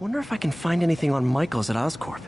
Wonder if I can find anything on Michaels at Oscorp.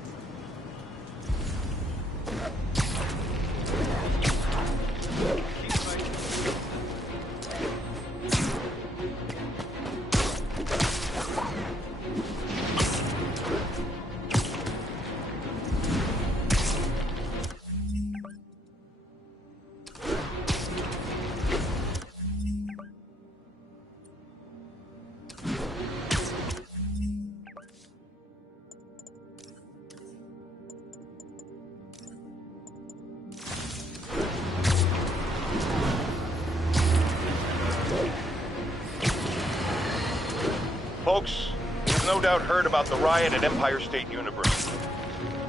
Folks, you've no doubt heard about the riot at Empire State University.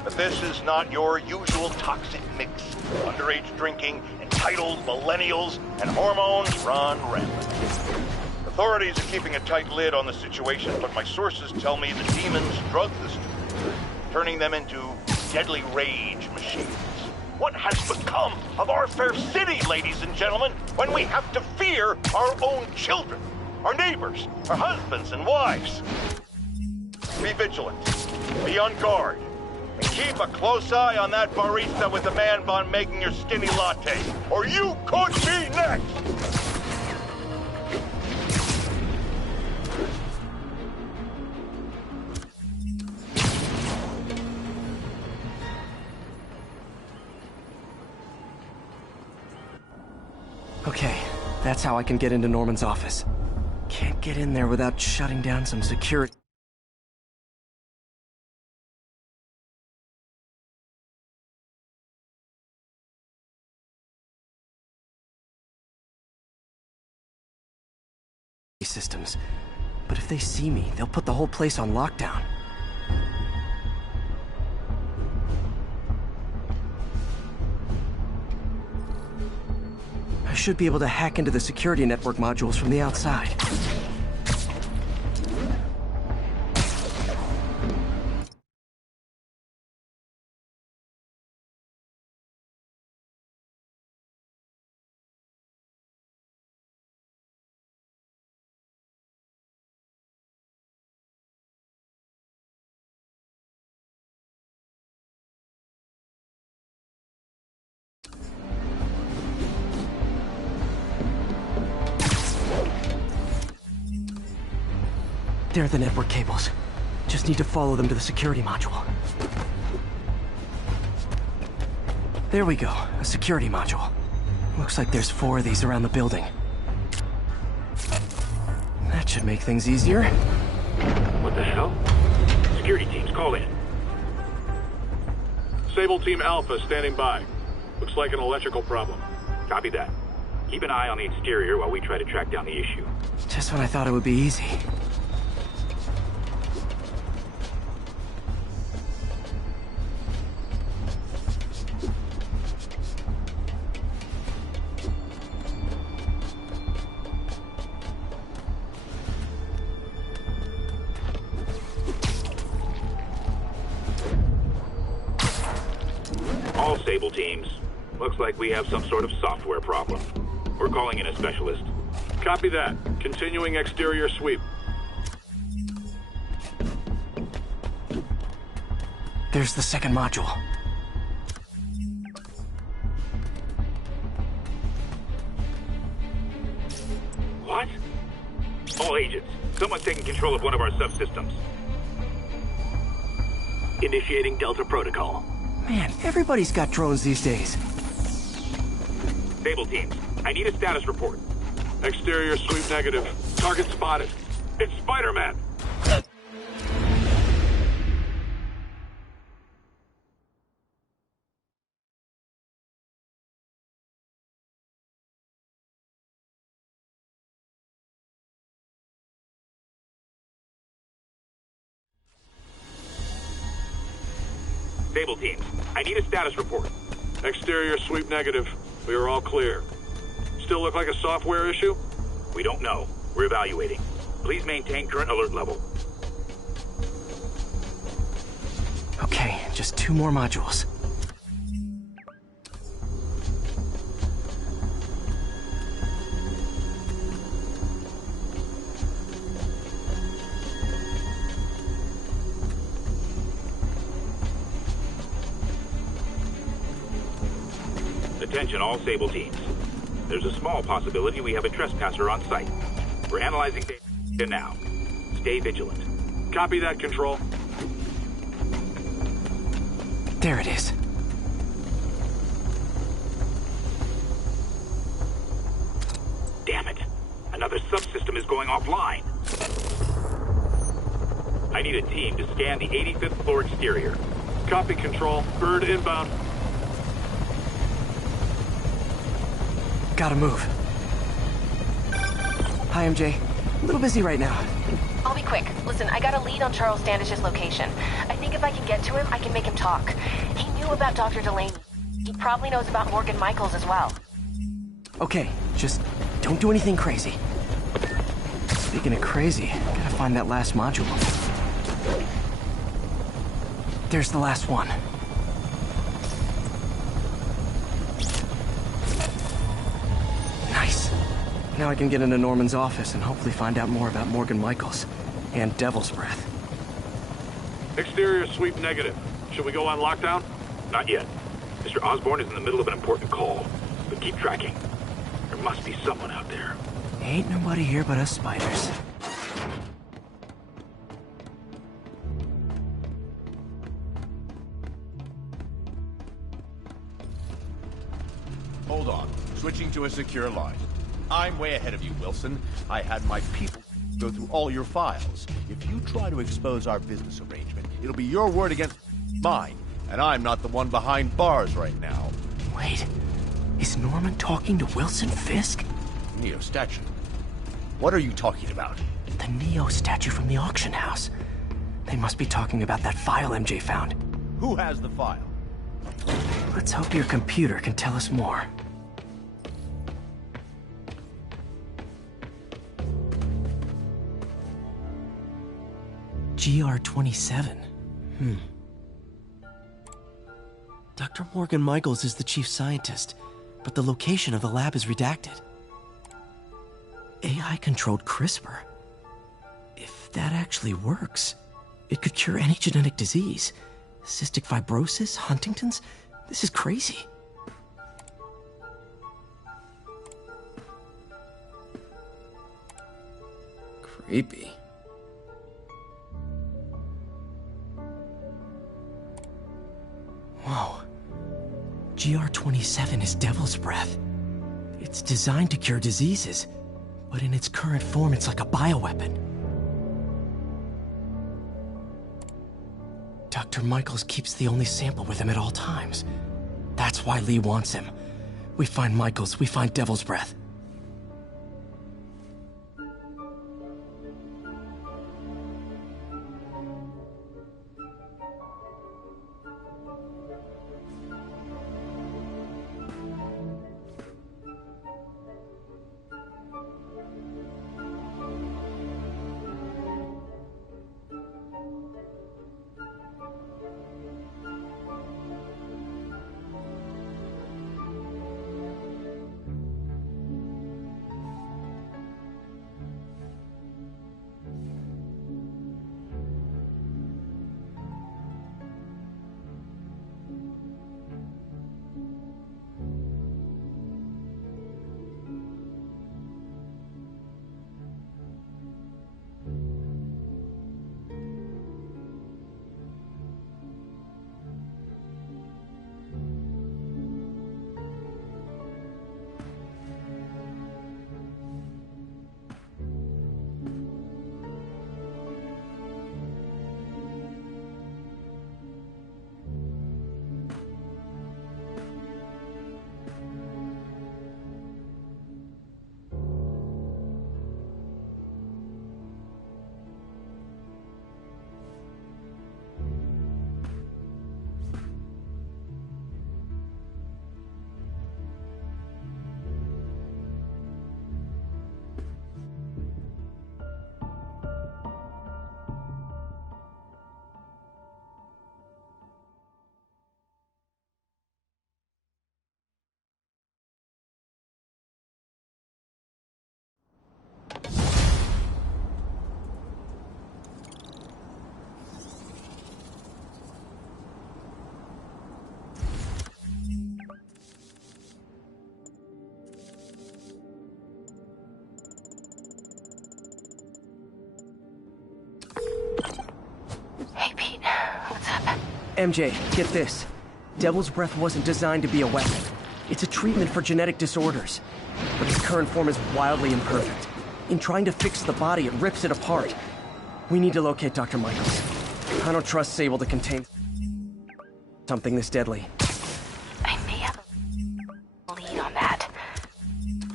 But this is not your usual toxic mix. Underage drinking, entitled millennials, and hormones run rampant. Authorities are keeping a tight lid on the situation, but my sources tell me the demons drug the students, turning them into deadly rage machines. What has become of our fair city, ladies and gentlemen, when we have to fear our own children? Our neighbors, our husbands and wives. Be vigilant, be on guard, and keep a close eye on that barista with the man bun making your skinny latte, or you could be next! Okay, that's how I can get into Norman's office. Can't get in there without shutting down some security. Systems. But if they see me, they'll put the whole place on lockdown. I should be able to hack into the security network modules from the outside. There are the network cables. Just need to follow them to the security module. There we go, a security module. Looks like there's 4 of these around the building. That should make things easier. What the hell? Security teams, call in. Sable Team Alpha standing by. Looks like an electrical problem. Copy that. Keep an eye on the exterior while we try to track down the issue. Just when I thought it would be easy. All Sable teams. Looks like we have some sort of software problem. We're calling in a specialist. Copy that. Continuing exterior sweep. There's the second module. What? All agents, someone's taking control of one of our subsystems. Initiating Delta Protocol. Man, everybody's got drones these days. Sable teams, I need a status report. Exterior sweep negative. Target spotted. It's Spider-Man! Sable teams, I need a status report. Exterior sweep negative. We are all clear. Still look like a software issue? We don't know. We're evaluating. Please maintain current alert level. Okay, just 2 more modules. Attention all Sable teams. There's a small possibility we have a trespasser on site. We're analyzing data now. Stay vigilant. Copy that, Control. There it is. Damn it. Another subsystem is going offline. I need a team to scan the 85th floor exterior. Copy, Control. Bird inbound. Gotta move. Hi, MJ. A little busy right now. I'll be quick. Listen, I got a lead on Charles Standish's location. I think if I can get to him, I can make him talk. He knew about Dr. Delaney. He probably knows about Morgan Michaels as well. Okay, just don't do anything crazy. Speaking of crazy, gotta find that last module. There's the last one. Nice. Now I can get into Norman's office and hopefully find out more about Morgan Michaels and Devil's Breath. Exterior sweep negative. Should we go on lockdown? Not yet. Mr. Osborne is in the middle of an important call, but keep tracking. There must be someone out there. Ain't nobody here but us spiders. Hold on. Switching to a secure line. I'm way ahead of you, Wilson. I had my people go through all your files. If you try to expose our business arrangement, it'll be your word against mine. And I'm not the one behind bars right now. Wait, is Norman talking to Wilson Fisk? Neo statue. What are you talking about? The Neo statue from the auction house. They must be talking about that file MJ found. Who has the file? Let's hope your computer can tell us more. GR-27. Dr. Morgan Michaels is the chief scientist, but the location of the lab is redacted. AI-controlled CRISPR. If that actually works, it could cure any genetic disease. Cystic fibrosis, Huntington's? This is crazy. Creepy. Whoa. GR-27 is Devil's Breath. It's designed to cure diseases, but in its current form, it's like a bioweapon. Dr. Michaels keeps the only sample with him at all times. That's why Lee wants him. We find Michaels, we find Devil's Breath. MJ, get this. Devil's Breath wasn't designed to be a weapon. It's a treatment for genetic disorders. But its current form is wildly imperfect. In trying to fix the body, it rips it apart. We need to locate Dr. Michaels. I don't trust Sable to contain something this deadly. I may have a lead on that.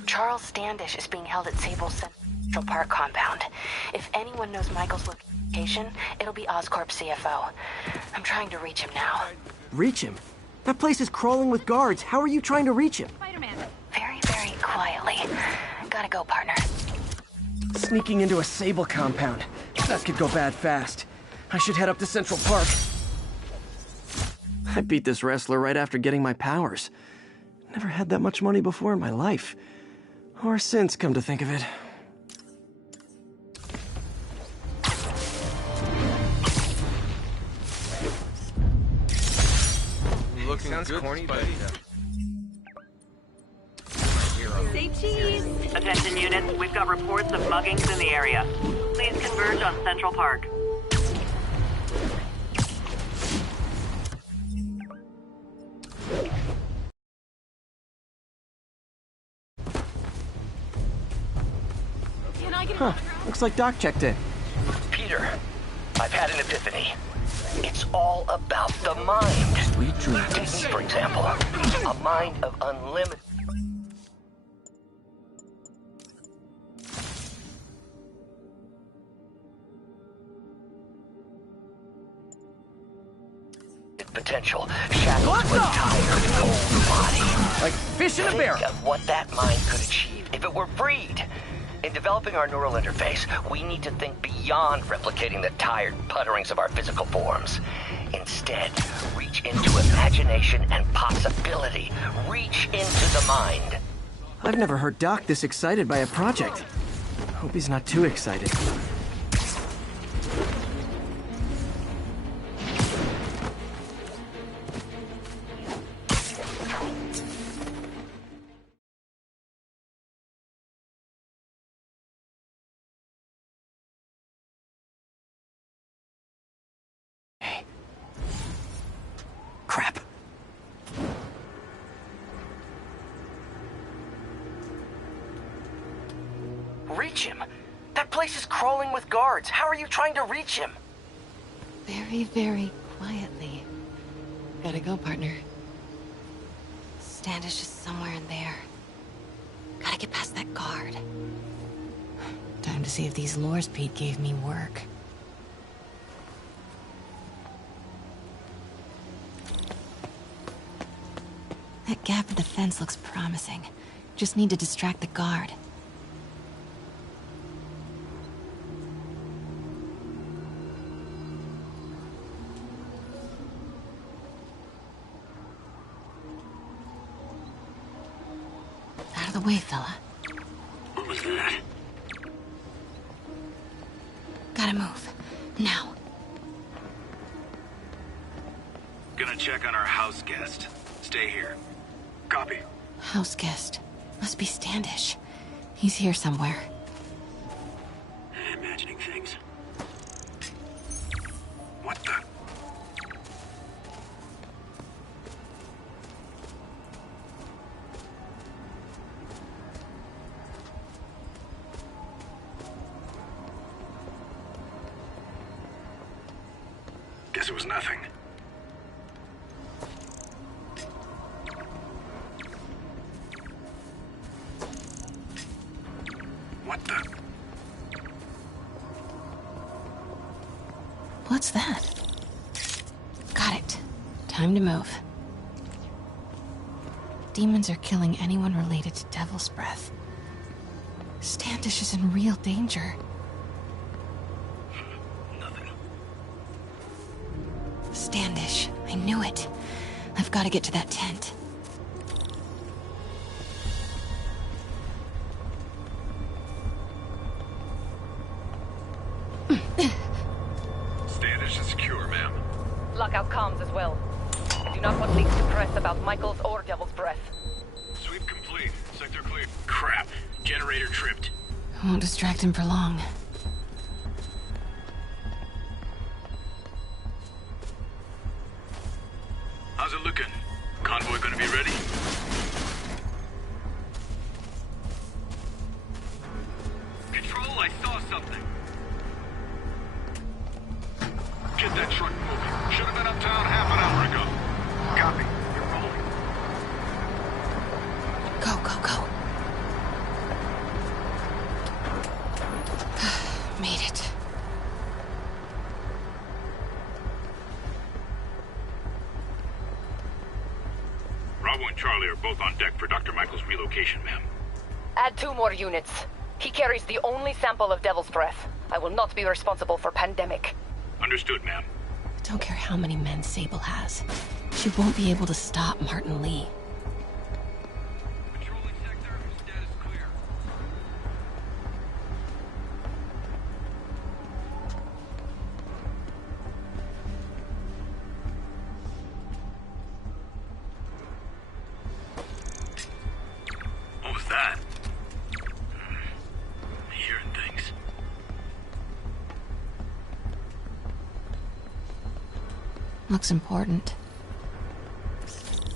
Charles Standish is being held at Sable's Central Park compound. If anyone knows Michael's location, it'll be Oscorp CFO. I'm trying to reach him now. Reach him? That place is crawling with guards. How are you trying to reach him? Spider-Man. Very, very quietly. Gotta go, partner. Sneaking into a Sable compound. That could go bad fast. I should head up to Central Park. I beat this wrestler right after getting my powers. Never had that much money before in my life. Or since, come to think of it. Looking sounds good, corny, but say cheese. Attention units, we've got reports of muggings in the area. Please converge on Central Park. Huh. Looks like Doc checked in. Peter, I've had an epiphany. It's all about the mind. Sweet dreams. Take me, for example. A mind of unlimited... potential. Shackles to a tired, cold body. Like fish in a barrel. Think of what that mind could achieve if it were freed. In developing our neural interface, we need to think beyond replicating the tired putterings of our physical forms. Instead, reach into imagination and possibility. Reach into the mind. I've never heard Doc this excited by a project. Hope he's not too excited. Crap. Reach him? That place is crawling with guards. How are you trying to reach him? Very, very quietly. Gotta go, partner. Standish is somewhere in there. Gotta get past that guard. Time to see if these lures Pete gave me work. That gap in the fence looks promising. Just need to distract the guard. Out of the way, fella. What was that? Gotta move. Now. Gonna check on our house guest. Stay here. Copy. House guest. Must be Standish. He's here somewhere. Imagining things. What the? Guess it was nothing. What the? What's that? Got it. Time to move. Demons are killing anyone related to Devil's Breath. Standish is in real danger. Nothing. Standish. I knew it. I've got to get to that tent. Standish is secure, ma'am. Lockout comms as well. I do not want leaks to press about Michael's or Devil's Breath. Sweep complete. Sector clear. Crap. Generator tripped. I won't distract him for long. be ready? Control, I saw something. Get that truck moving. Should have been uptown half an hour ago. Copy. You're rolling. Go, go, go. Made it. Bravo and Charlie are both on deck for Dr. Michael's relocation, ma'am. Add 2 more units. He carries the only sample of Devil's Breath. I will not be responsible for pandemic. Understood, ma'am. I don't care how many men Sable has. She won't be able to stop Martin Lee. Patrolling sector, status clear. What was that? Hearing things. Looks important.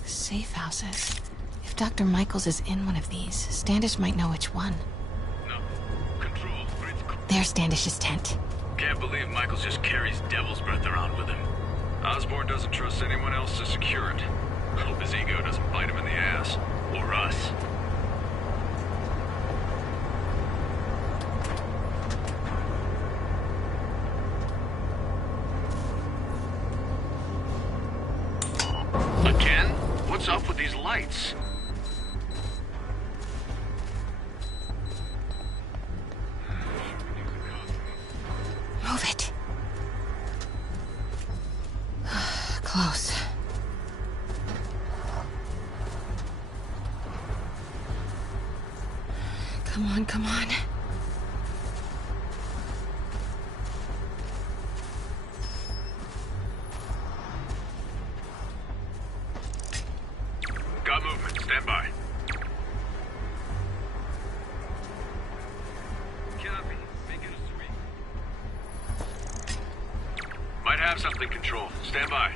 Safe houses. If Dr. Michaels is in one of these, Standish might know which one. No. Control. There's Standish's tent. Can't believe Michaels just carries Devil's Breath around with him. Osborn doesn't trust anyone else to secure it. Hope his ego doesn't bite him in the ass. Or us. Again? What's up with these lights? Move it. Close. Come on, come on. Got movement. Stand by. Copy. Make it a sweep. Might have something, Control. Stand by.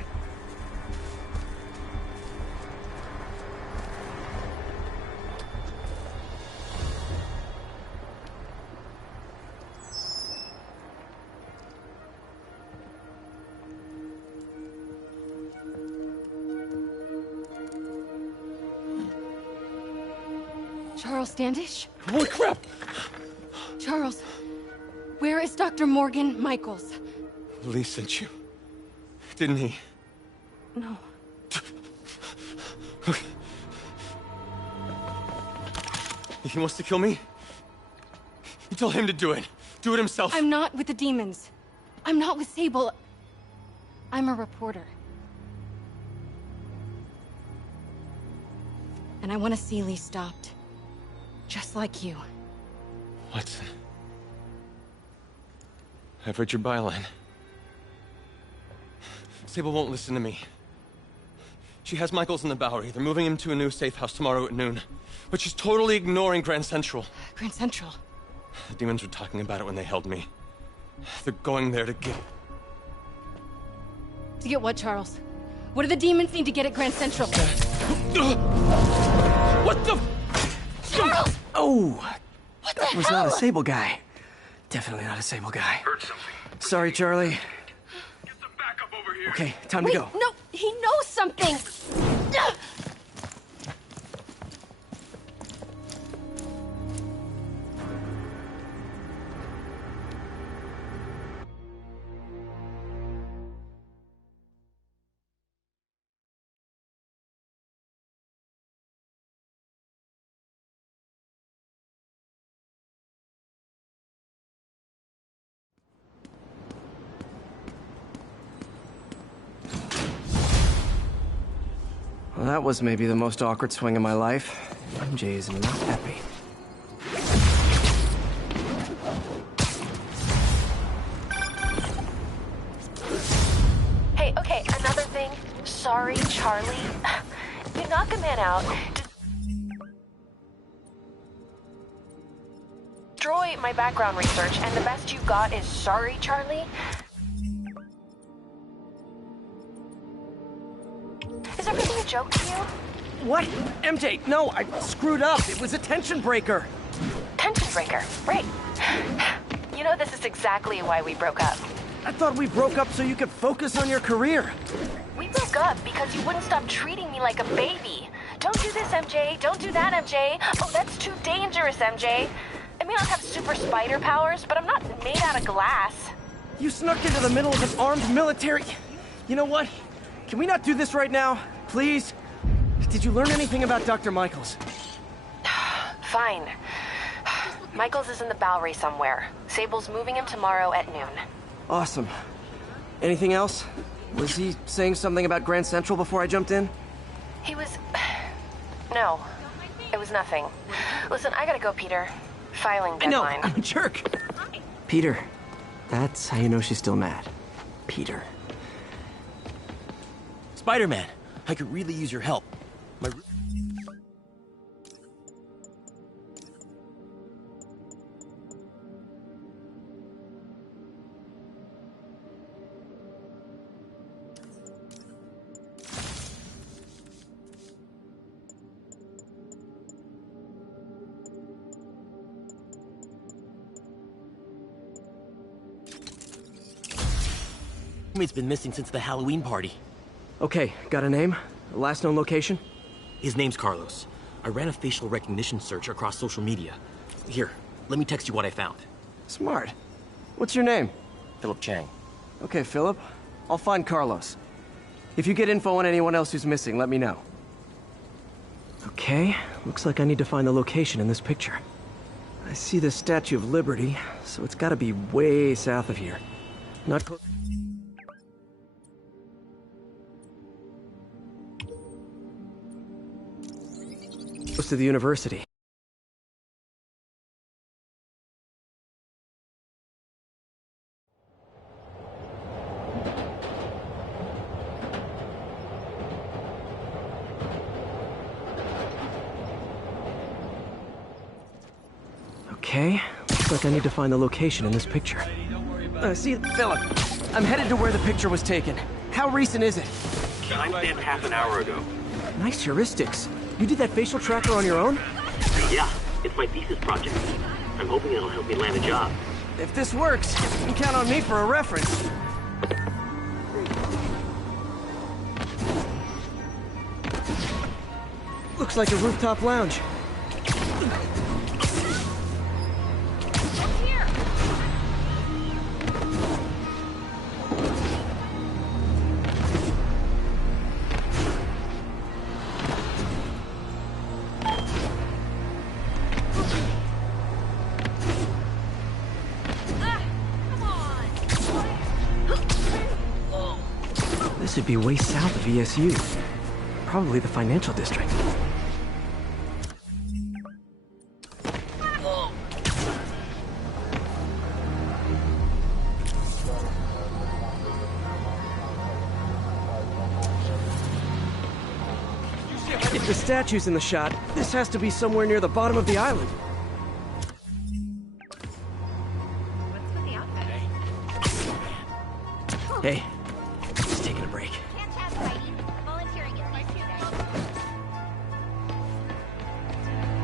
Charles Standish? Holy crap! Charles, where is Dr. Morgan Michaels? Lee sent you. Didn't he? No. He wants to kill me? You tell him to do it. Do it himself. I'm not with the demons. I'm not with Sable. I'm a reporter. And I want to see Lee stopped. Just like you. Watson. I've read your byline. Sable won't listen to me. She has Michaels in the Bowery. They're moving him to a new safe house tomorrow at noon. But she's totally ignoring Grand Central. Grand Central? The demons were talking about it when they held me. They're going there to get... To get what, Charles? What do the demons need to get at Grand Central? What the... Charles! Oh! What the That was hell? not a Sable guy. Definitely not a Sable guy. Heard something. Sorry, Charlie. Get some backup over here. Okay, time Wait, to go. no! He knows something! Well, that was maybe the most awkward swing of my life. MJ is not happy. Hey, okay, another thing. Sorry, Charlie. You knock a man out. Destroy my background research, and the best you got is sorry, Charlie? Is everything a joke to you? What? MJ, no, I screwed up. It was a tension breaker. Tension breaker, right. You know, this is exactly why we broke up. I thought we broke up so you could focus on your career. We broke up because you wouldn't stop treating me like a baby. Don't do this, MJ. Don't do that, MJ. Oh, that's too dangerous, MJ. I may not have super spider powers, but I'm not made out of glass. You snuck into the middle of an armed military... You know what? Can we not do this right now? Please? Did you learn anything about Dr. Michaels? Fine. Michaels is in the Bowery somewhere. Sable's moving him tomorrow at noon. Awesome. Anything else? Was he saying something about Grand Central before I jumped in? He was... No. It was nothing. Listen, I gotta go, Peter. Filing deadline. No, I'm a jerk. Peter. That's how you know she's still mad. Peter. Spider-Man, I could really use your help. My... Roommate's been missing since the Halloween party. Okay, got a name? A last known location? His name's Carlos. I ran a facial recognition search across social media. Here, let me text you what I found. Smart. What's your name? Philip Chang. Okay, Philip. I'll find Carlos. If you get info on anyone else who's missing, let me know. Okay, looks like I need to find the location in this picture. I see the Statue of Liberty, so it's gotta be way south of here. Not close. Close to the university. Okay, looks like I need to find the location in this picture. See, Philip, I'm headed to where the picture was taken. How recent is it? Timestamp half an hour ago. Nice heuristics. You did that facial tracker on your own? Yeah, it's my thesis project. I'm hoping it'll help me land a job. If this works, you can count on me for a reference. Looks like a rooftop lounge. This would be way south of ESU. Probably the financial district. If the statue's in the shot, this has to be somewhere near the bottom of the island. What's with the outfit? Hey, just taking a break.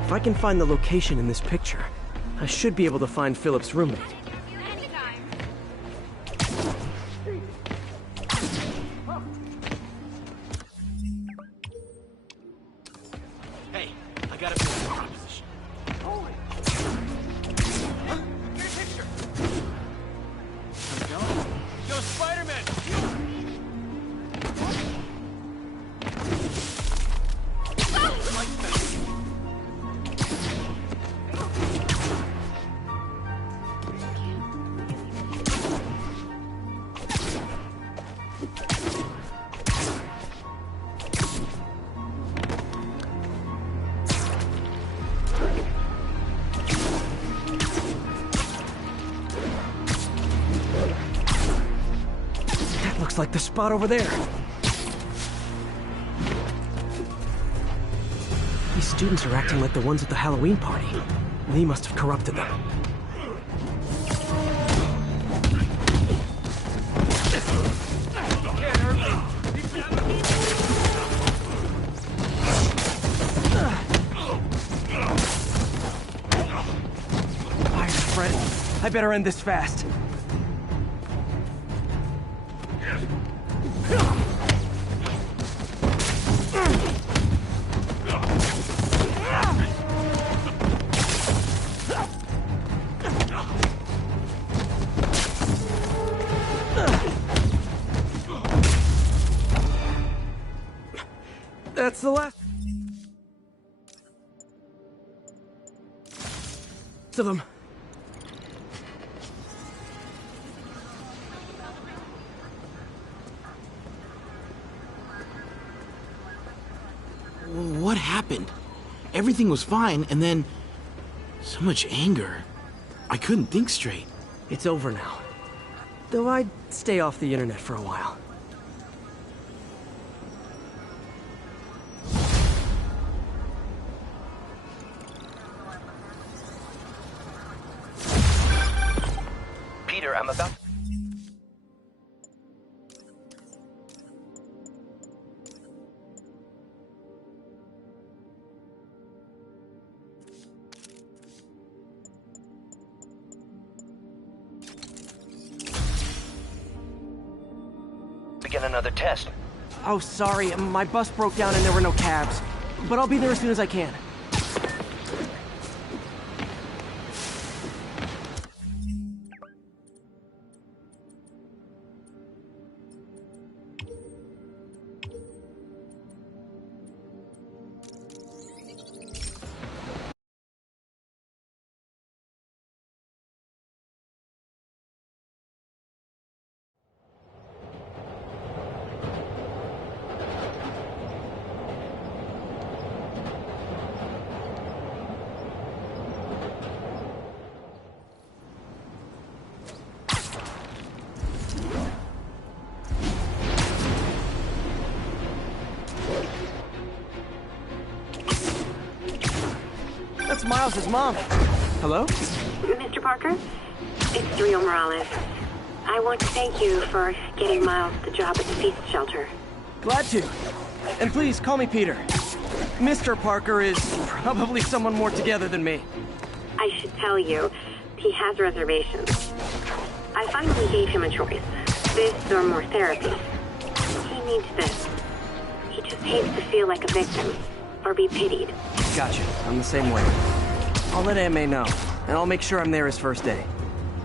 If I can find the location in this picture, I should be able to find Philip's roommate. Hey, I got a proposition. Get a picture! Yo, Spider-Man! Looks like the spot over there. These students are acting like the ones at the Halloween party. Lee must have corrupted them. I better end this fast. That's the last of them. What happened? Everything was fine, and then so much anger. I couldn't think straight. It's over now. Though I'd stay off the internet for a while. Peter, I'm about... begin another test. Oh, sorry. My bus broke down and there were no cabs. But I'll be there as soon as I can. That's Miles' mom. Hello? Mr. Parker? It's Rio Morales. I want to thank you for getting Miles the job at the feast shelter. Glad to. And please, call me Peter. Mr. Parker is probably someone more together than me. I should tell you, he has reservations. I finally gave him a choice. This or more therapy. He needs this. He just hates to feel like a victim, or be pitied. Gotcha. I'm the same way. I'll let AMA know, and I'll make sure I'm there his first day.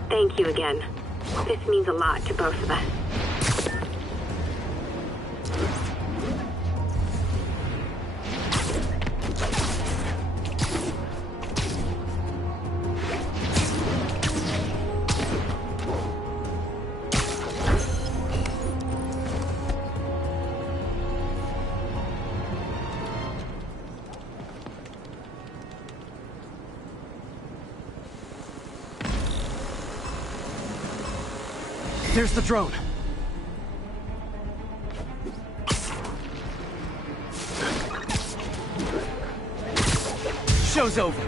Thank you again. This means a lot to both of us. There's the drone. Show's over.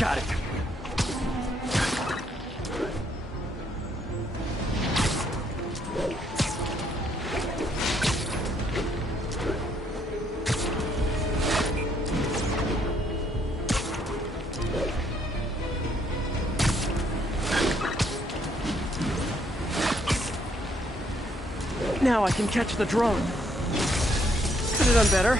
Got it. Now I can catch the drone. Could have done better.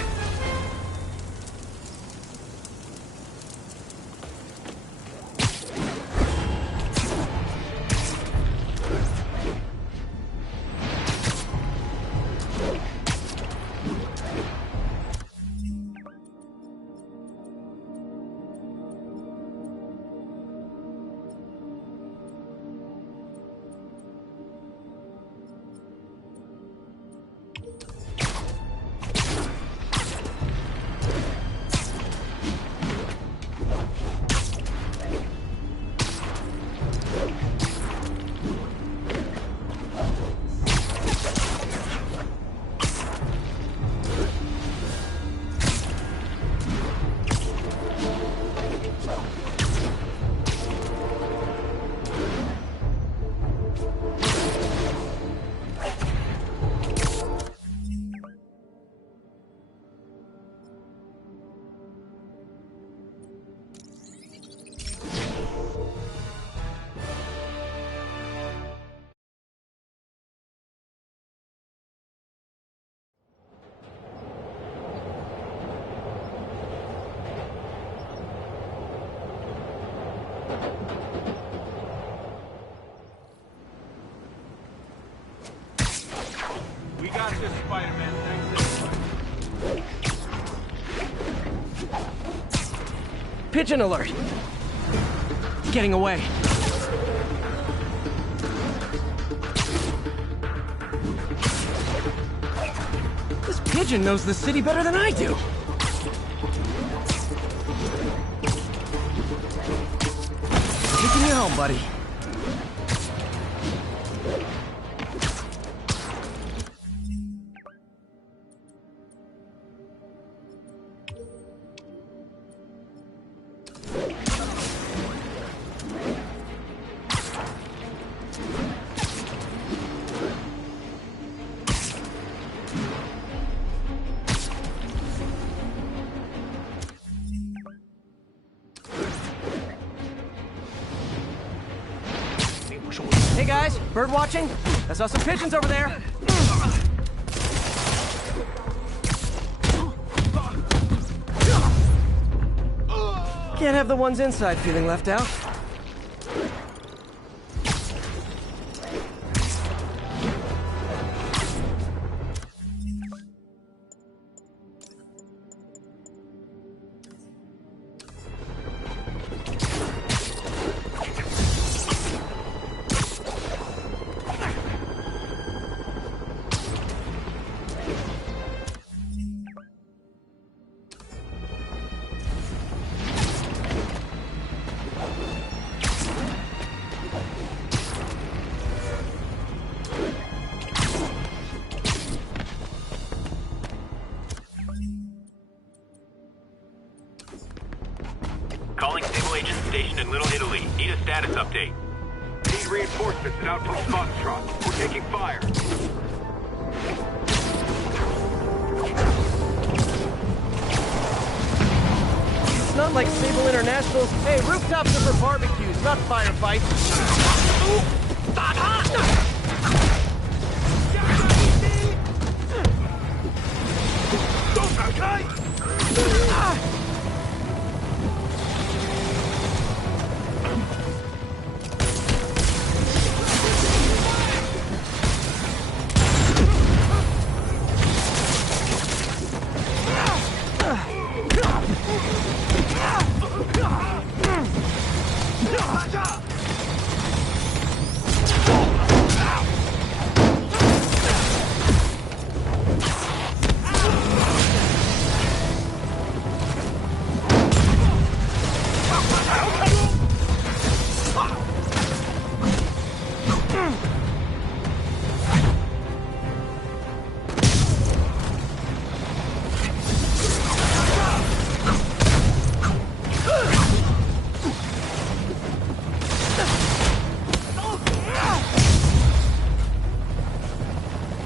We got this, Spider-Man. Thanks. Pigeon alert! Getting away. This pigeon knows the city better than I do. Taking you home, buddy. Hey guys, bird watching? I saw some pigeons over there. Can't have the ones inside feeling left out. Calling Civil Agent Station in Little Italy. Need a status update. Need reinforcements at Outpost Foxtrot. We're taking fire. It's not like Sable International's. Hey, rooftops are for barbecues, not firefights.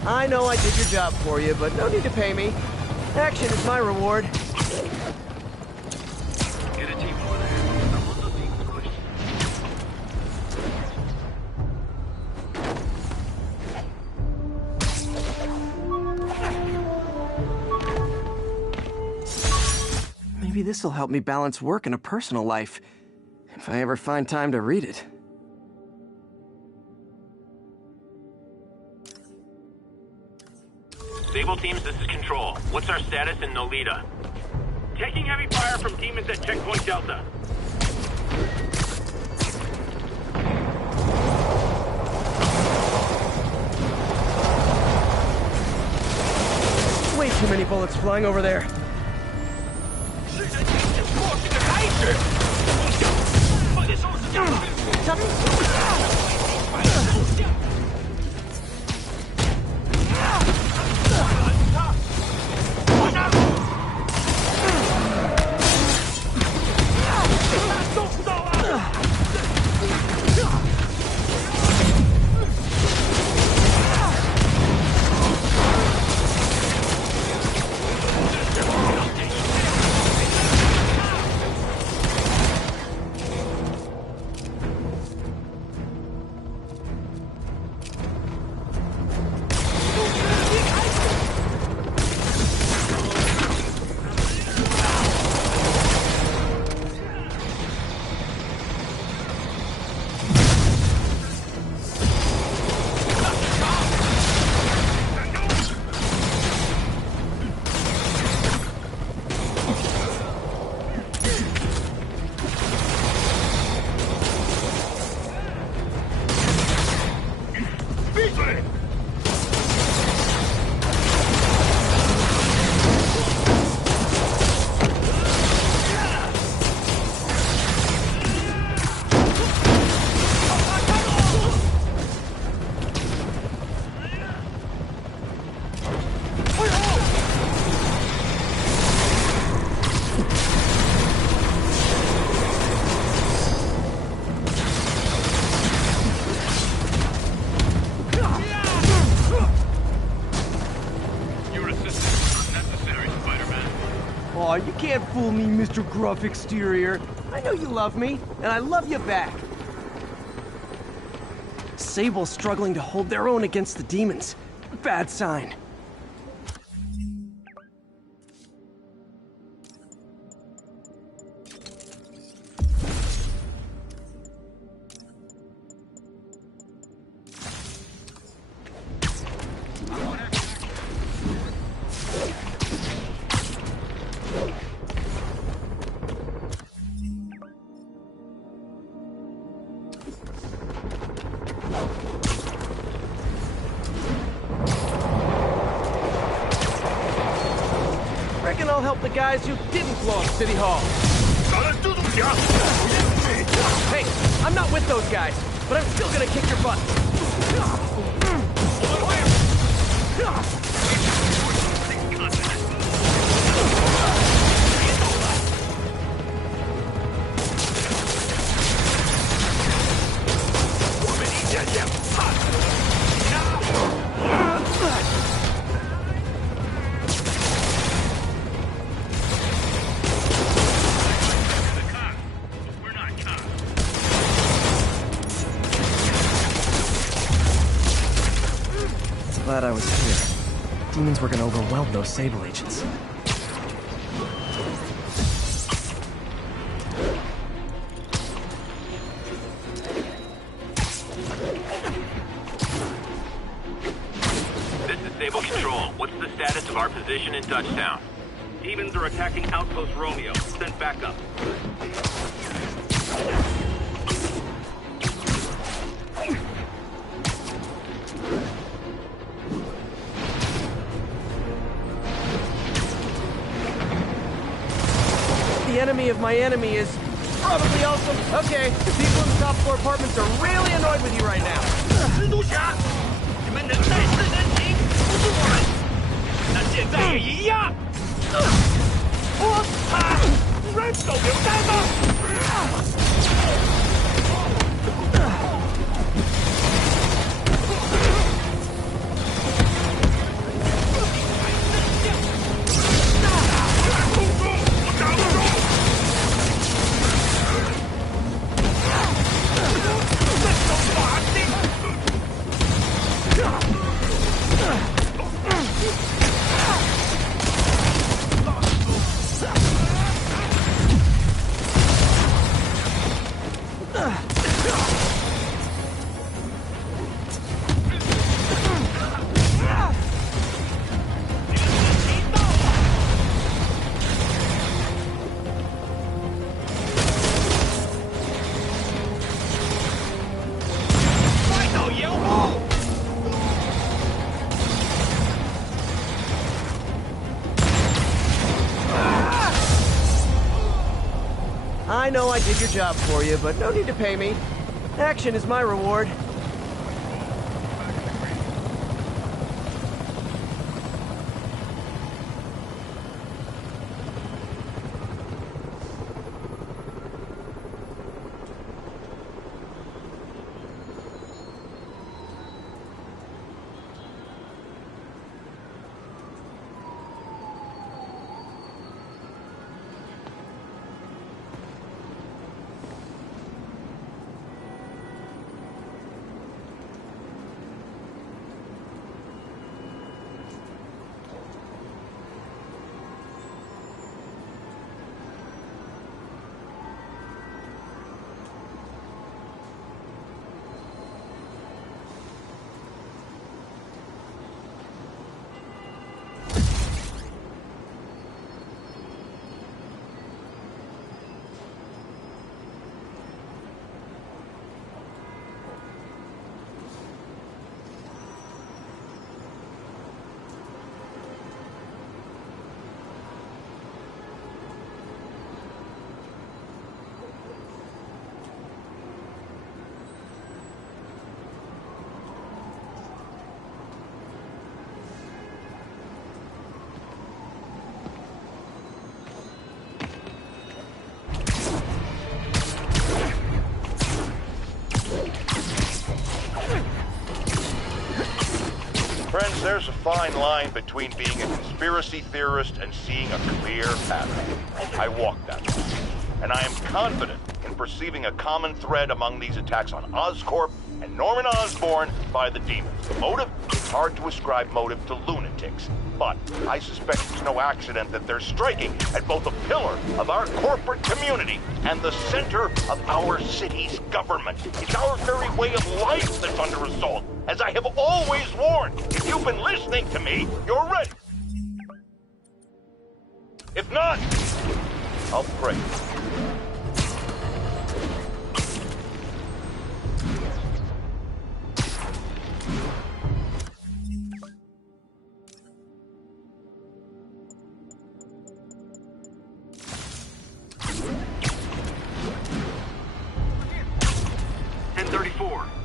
I know I did your job for you, but no need to pay me. Action is my reward. Get a team over there. I want those teams pushed. Maybe this'll help me balance work and a personal life, if I ever find time to read it. Sable teams, this is Control. What's our status in Nolita? Taking heavy fire from demons at Checkpoint Delta. Way too many bullets flying over there. Aw, you can't fool me, Mr. Gruff Exterior. I know you love me, and I love you back. Sable's struggling to hold their own against the demons. Bad sign. Reckon I'll help the guys who didn't blow up City Hall. Hey, I'm not with those guys, but I'm still gonna kick your butt. Glad I was here. Demons were gonna overwhelm those Sable agents. This is Sable Control. What's the status of our position in Dutchtown? Demons are attacking Outpost Romeo. Send backup. The enemy of my enemy is probably awesome. Okay, the people in the top floor apartments are really annoyed with you right now. 蜘蛛侠，你们能再次人情，不是我们，那现在也一样。我操！人手榴弹吗？ I know I did your job for you, but no need to pay me. Action is my reward. There's a fine line between being a conspiracy theorist and seeing a clear pattern. I walk that line, and I am confident in perceiving a common thread among these attacks on Oscorp and Norman Osborn by the demons. The motive? It's hard to ascribe motive to lunatics, but I suspect it's no accident that they're striking at both a pillar of our corporate community and the center of our city's government. It's our very way of life that's under assault. As I have always warned, if you've been listening to me, you're ready. If not, I'll pray.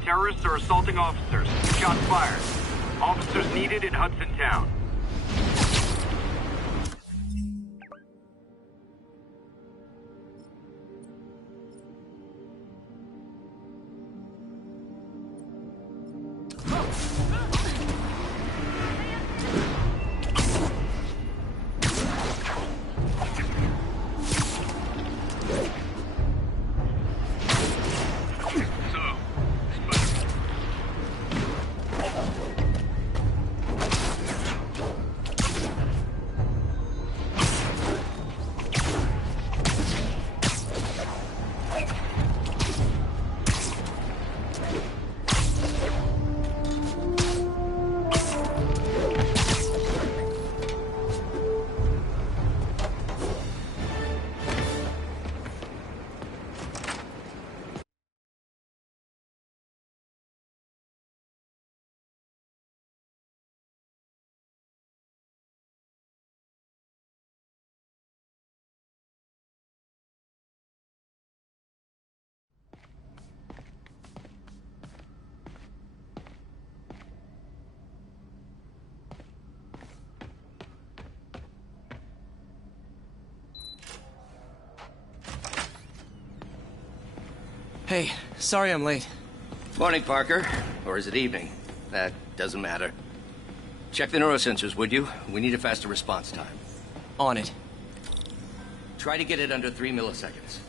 Terrorists are assaulting officers. Shots fired. Officers needed in Hudson Town. Hey, sorry I'm late. Morning, Parker. Or is it evening? That doesn't matter. Check the neurosensors, would you? We need a faster response time. On it. Try to get it under 3 milliseconds.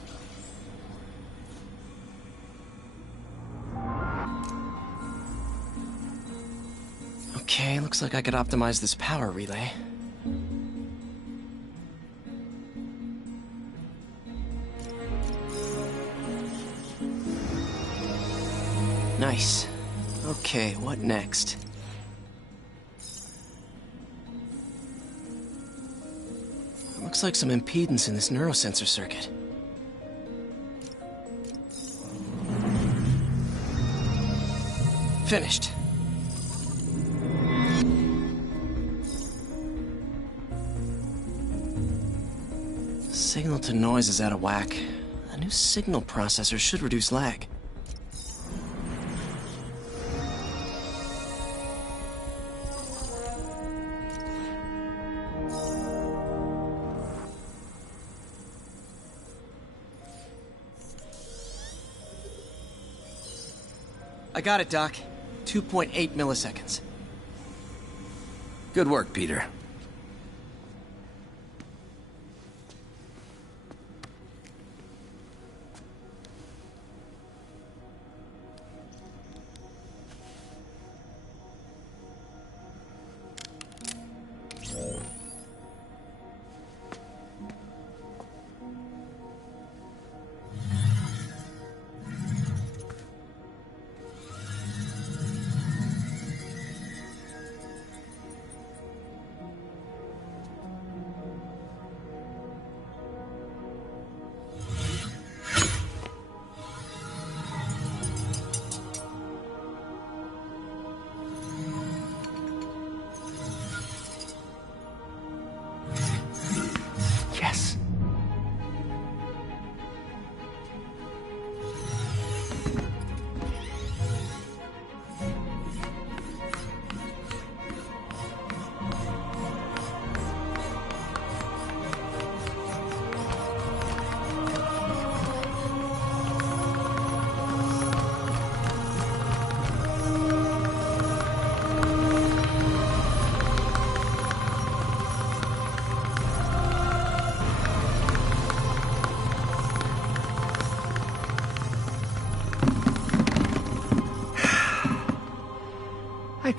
Okay, looks like I could optimize this power relay. Nice. Okay, what next? Looks like some impedance in this neurosensor circuit. Finished. Signal to noise is out of whack. A new signal processor should reduce lag. I got it, Doc. 2.8 milliseconds. Good work, Peter.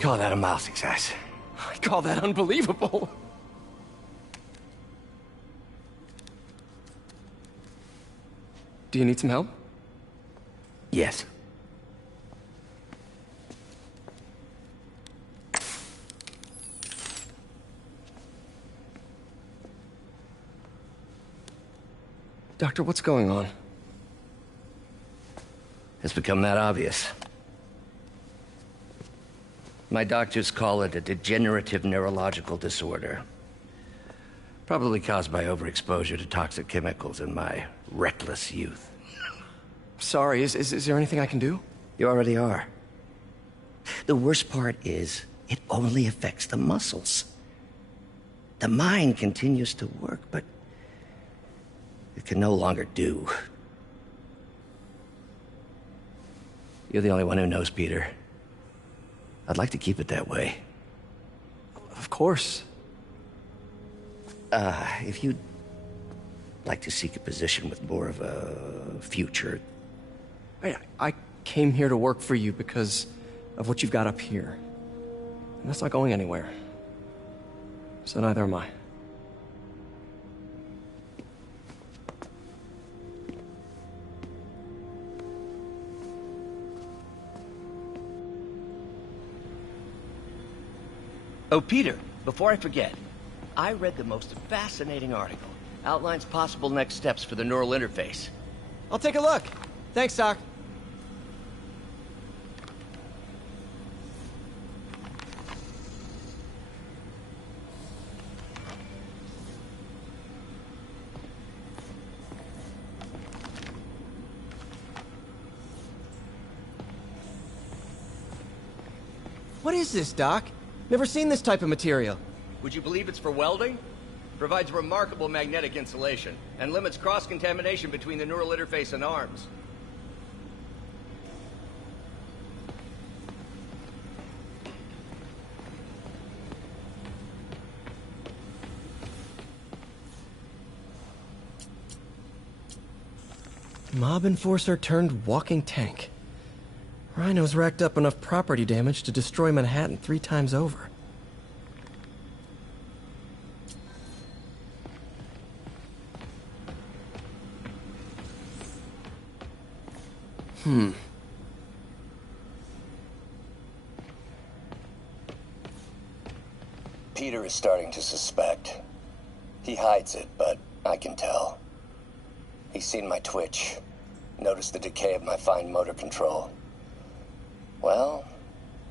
Call that a mild success. I call that unbelievable. Do you need some help? Yes. Doctor, what's going on? It's become that obvious. My doctors call it a degenerative neurological disorder. Probably caused by overexposure to toxic chemicals in my reckless youth. Sorry, is there anything I can do? You already are. The worst part is, it only affects the muscles. The mind continues to work, but it can no longer do. You're the only one who knows, Peter. I'd like to keep it that way. Of course. If you'd like to seek a position with more of a future... I came here to work for you because of what you've got up here. And that's not going anywhere. So neither am I. Oh, Peter, before I forget, I read the most fascinating article. Outlines possible next steps for the neural interface. I'll take a look. Thanks, Doc. What is this, Doc? Never seen this type of material. Would you believe it's for welding? Provides remarkable magnetic insulation and limits cross-contamination between the neural interface and arms. Mob enforcer turned walking tank. Rhino's racked up enough property damage to destroy Manhattan 3 times over. Peter is starting to suspect. He hides it, but I can tell. He's seen my twitch, noticed the decay of my fine motor control. Well,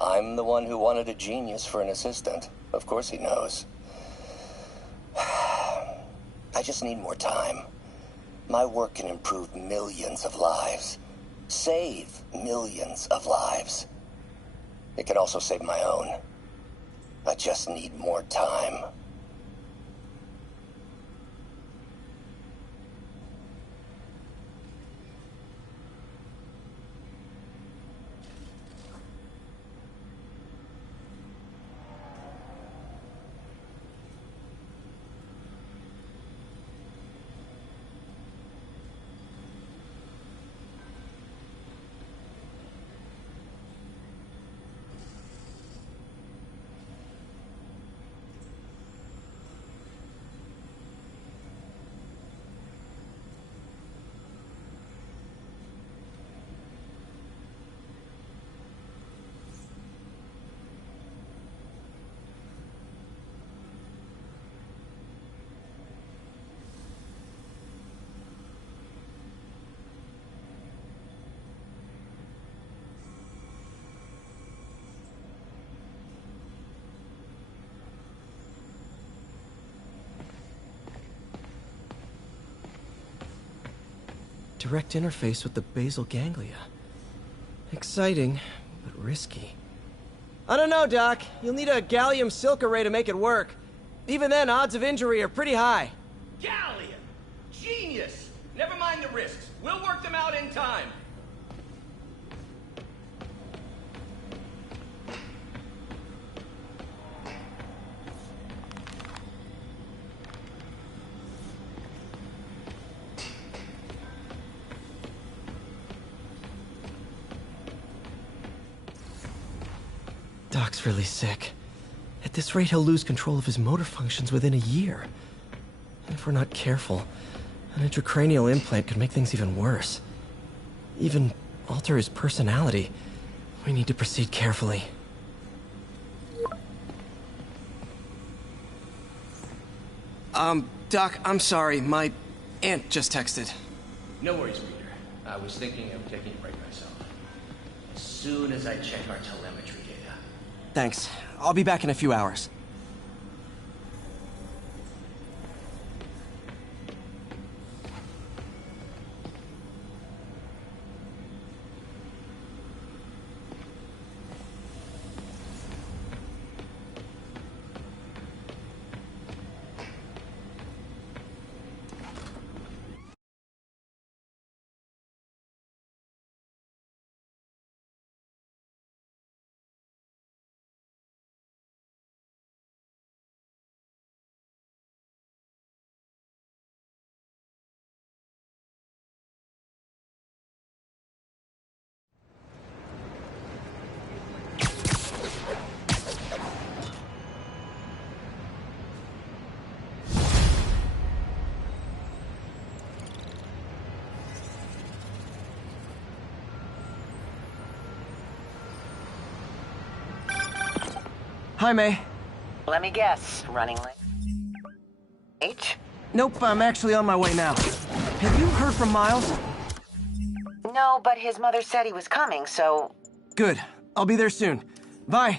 I'm the one who wanted a genius for an assistant. Of course he knows. I just need more time. My work can improve millions of lives. Save millions of lives. It can also save my own. I just need more time. Direct interface with the basal ganglia. Exciting, but risky. I don't know, Doc. You'll need a gallium silk array to make it work. Even then, odds of injury are pretty high. Gallium! Genius! Never mind the risks. We'll work them out in time. Doc's really sick. At this rate, he'll lose control of his motor functions within a year. And if we're not careful, an intracranial implant could make things even worse. Even alter his personality. We need to proceed carefully. Doc, I'm sorry. My aunt just texted. No worries, Peter. I was thinking of taking a break myself. As soon as I check our telemetry data. Thanks. I'll be back in a few hours. Hi, May. Let me guess, running late? Nope, I'm actually on my way now. Have you heard from Miles? No, but his mother said he was coming, so... Good. I'll be there soon. Bye.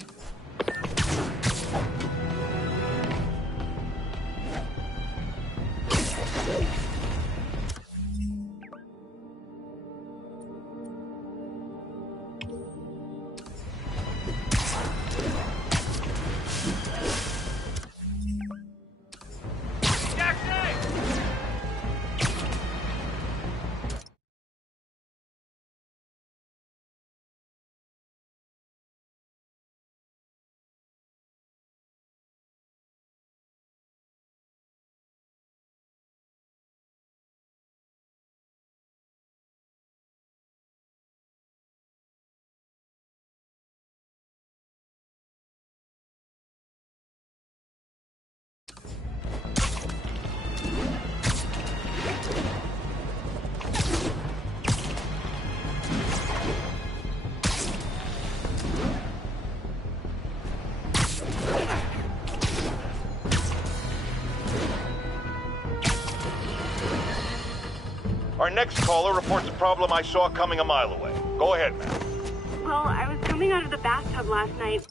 Our next caller reports a problem I saw coming a mile away. Go ahead, ma'am. Well, I was coming out of the bathtub last night.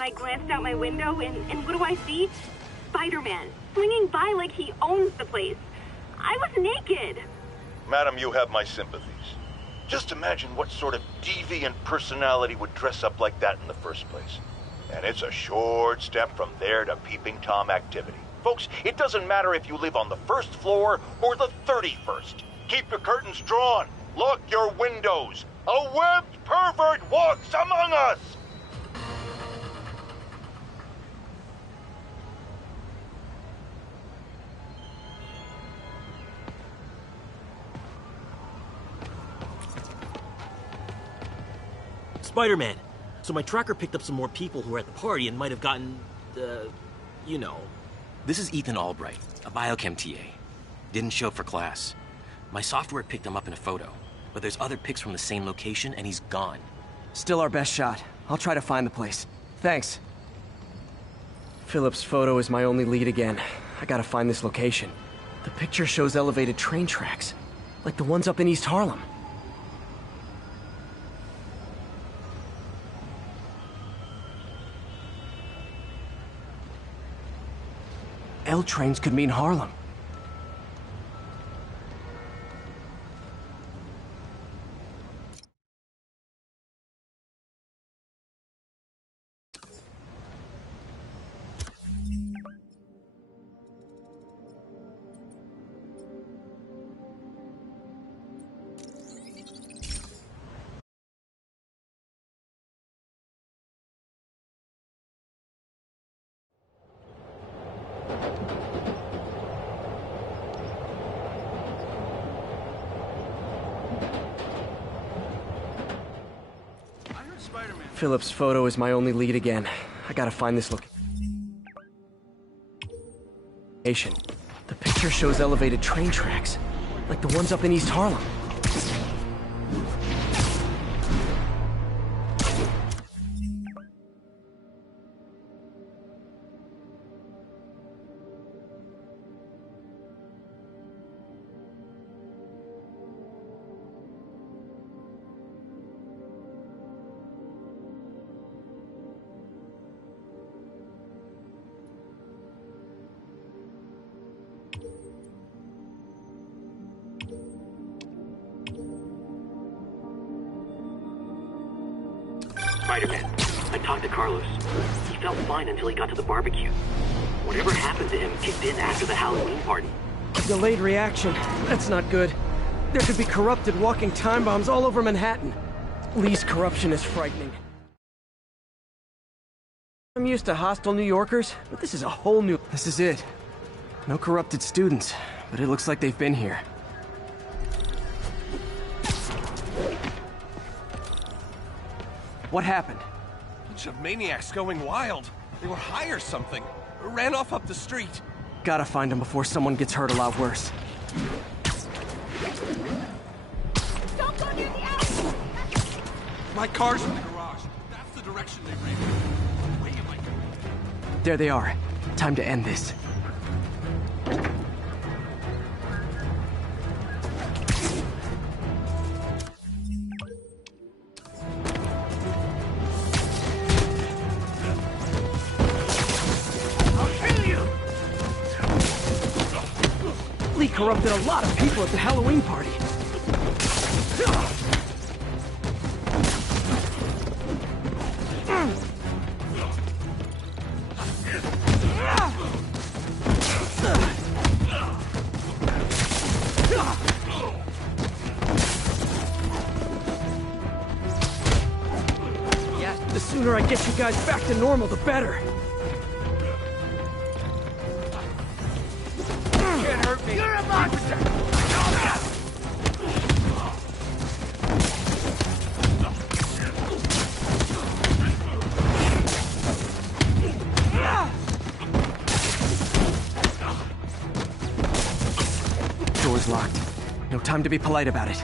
I glanced out my window, and what do I see? Spider-Man, swinging by like he owns the place. I was naked. Madam, you have my sympathies. Just imagine what sort of deviant personality would dress up like that in the first place. And it's a short step from there to peeping Tom activity. Folks, it doesn't matter if you live on the first floor or the 31st. Keep your curtains drawn. Lock your windows. A webbed pervert walks among us! Spider-Man. So my tracker picked up some more people who were at the party and might have gotten, you know. This is Ethan Albright, a biochem TA. Didn't show up for class. My software picked him up in a photo, but there's other pics from the same location and he's gone. Still our best shot. I'll try to find the place. Thanks. Philip's photo is my only lead again. I gotta find this location. The picture shows elevated train tracks, like the ones up in East Harlem. L trains could mean Harlem. Philip's photo is my only lead again. I gotta find this location. The picture shows elevated train tracks, like the ones up in East Harlem. Spider-Man, I talked to Carlos. He felt fine until he got to the barbecue. Whatever happened to him kicked in after the Halloween party. Delayed reaction. That's not good. There could be corrupted walking time bombs all over Manhattan. Lee's corruption is frightening. I'm used to hostile New Yorkers, but this is a whole new... This is it. No corrupted students, but it looks like they've been here. What happened? Bunch of maniacs going wild. They were high or something. Ran off up the street. Gotta find them before someone gets hurt a lot worse. Don't go near the alley! My car's in the garage. That's the direction they ran. What way am I going? There they are. Time to end this. Lee corrupted a lot of people at the Halloween party. Yeah, the sooner I get you guys back to normal, the better. Can't hurt me. You're a monster! Door's locked. No time to be polite about it.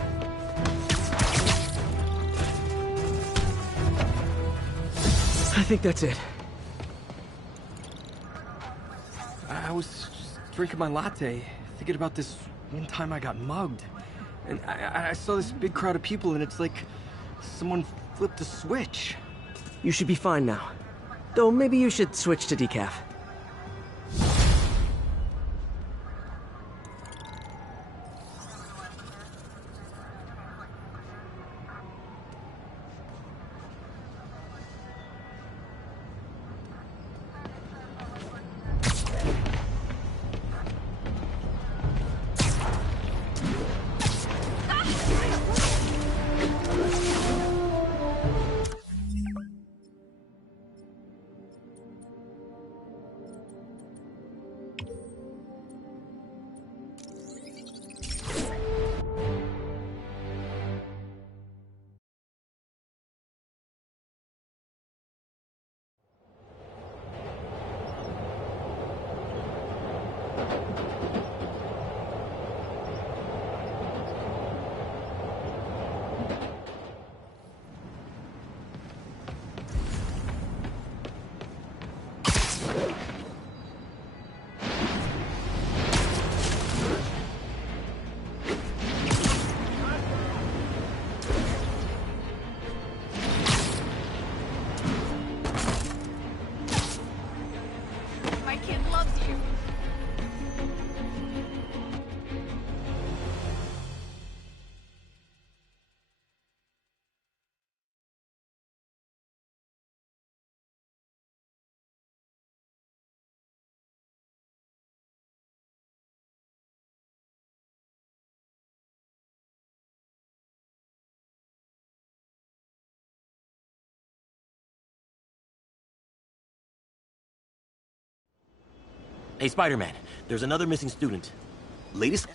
I think that's it. I was drinking my latte, thinking about this one time I got mugged. And I saw this big crowd of people, and it's like someone flipped a switch. You should be fine now. Though maybe you should switch to decaf. loves you. Hey, Spider-Man, there's another missing student. Latest...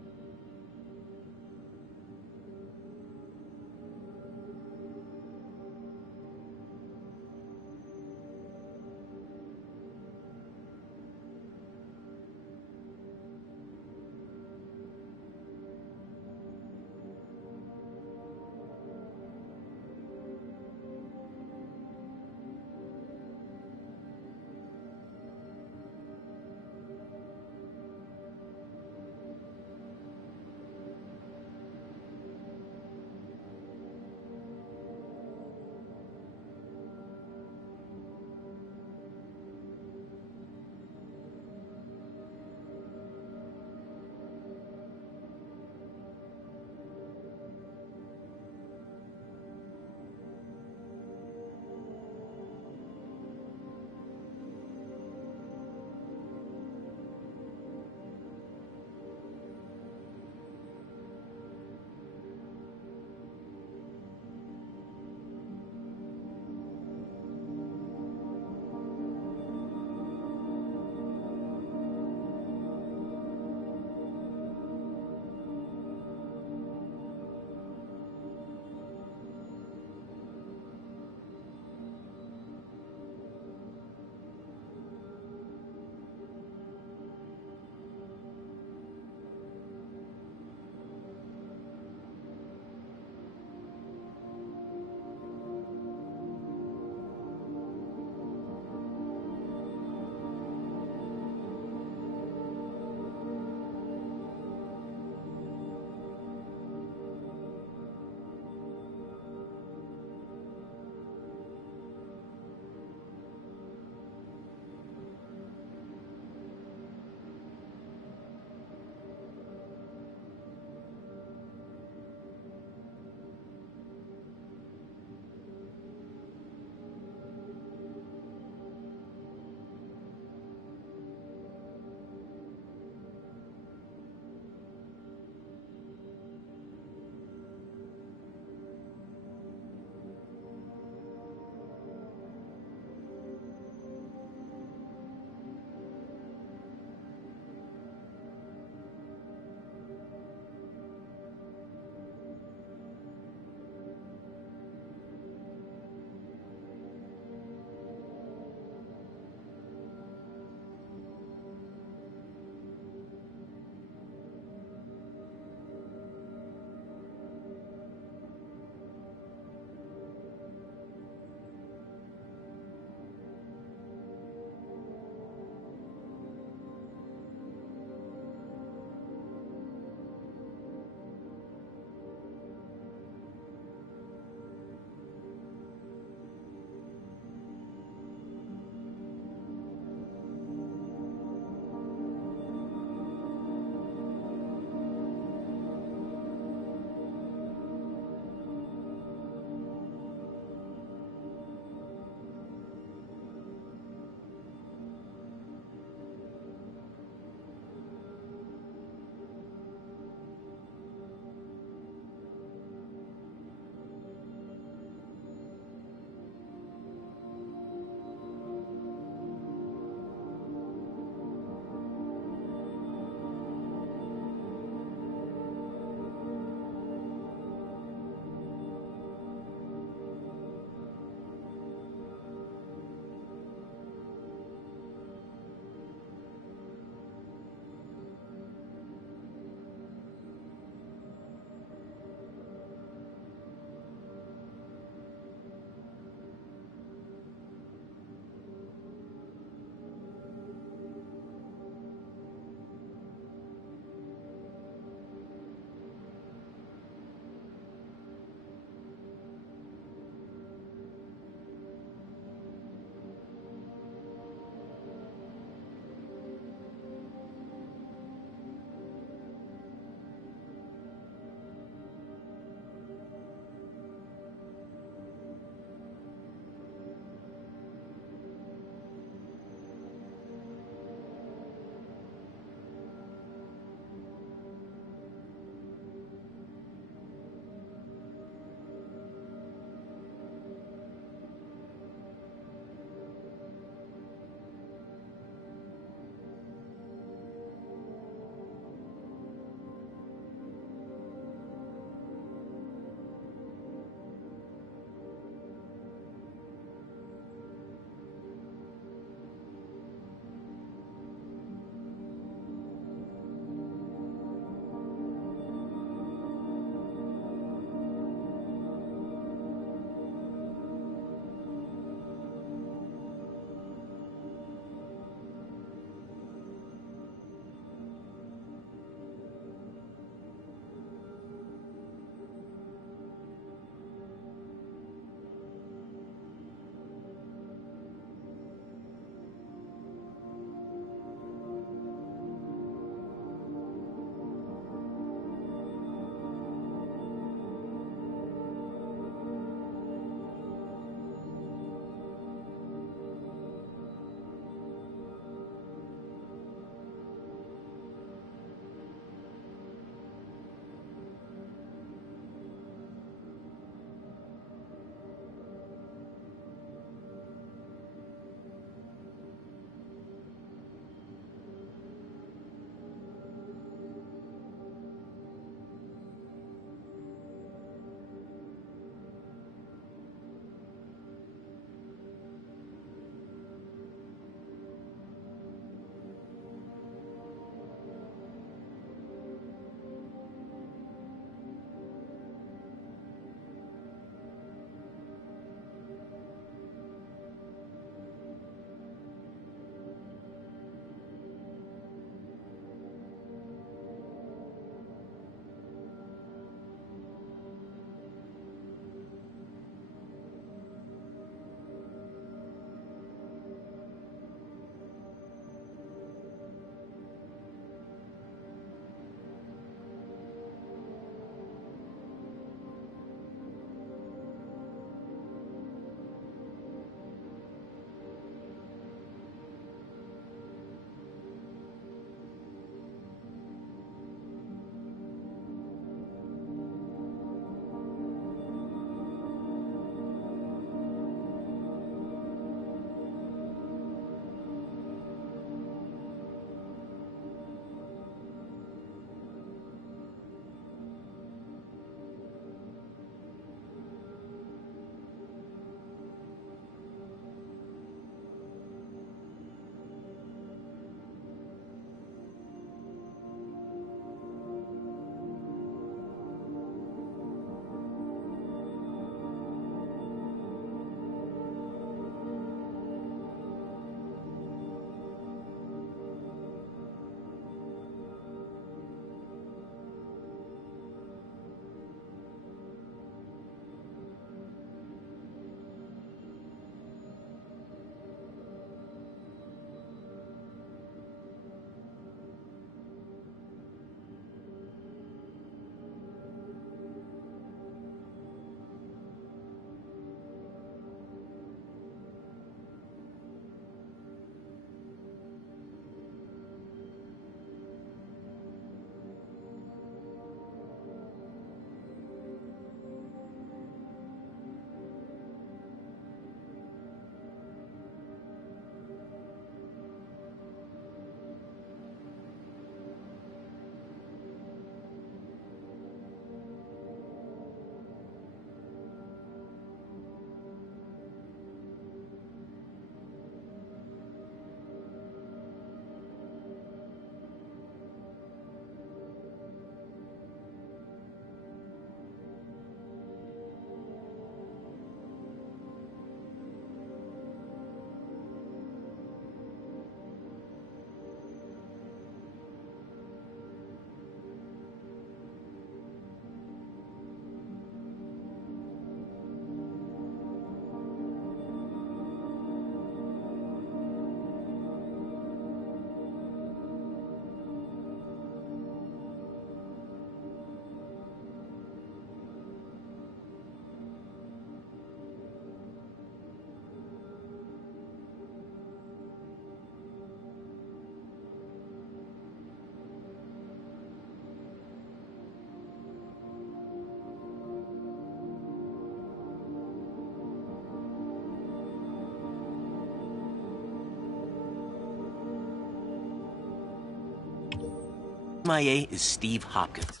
MIA is Steve Hopkins.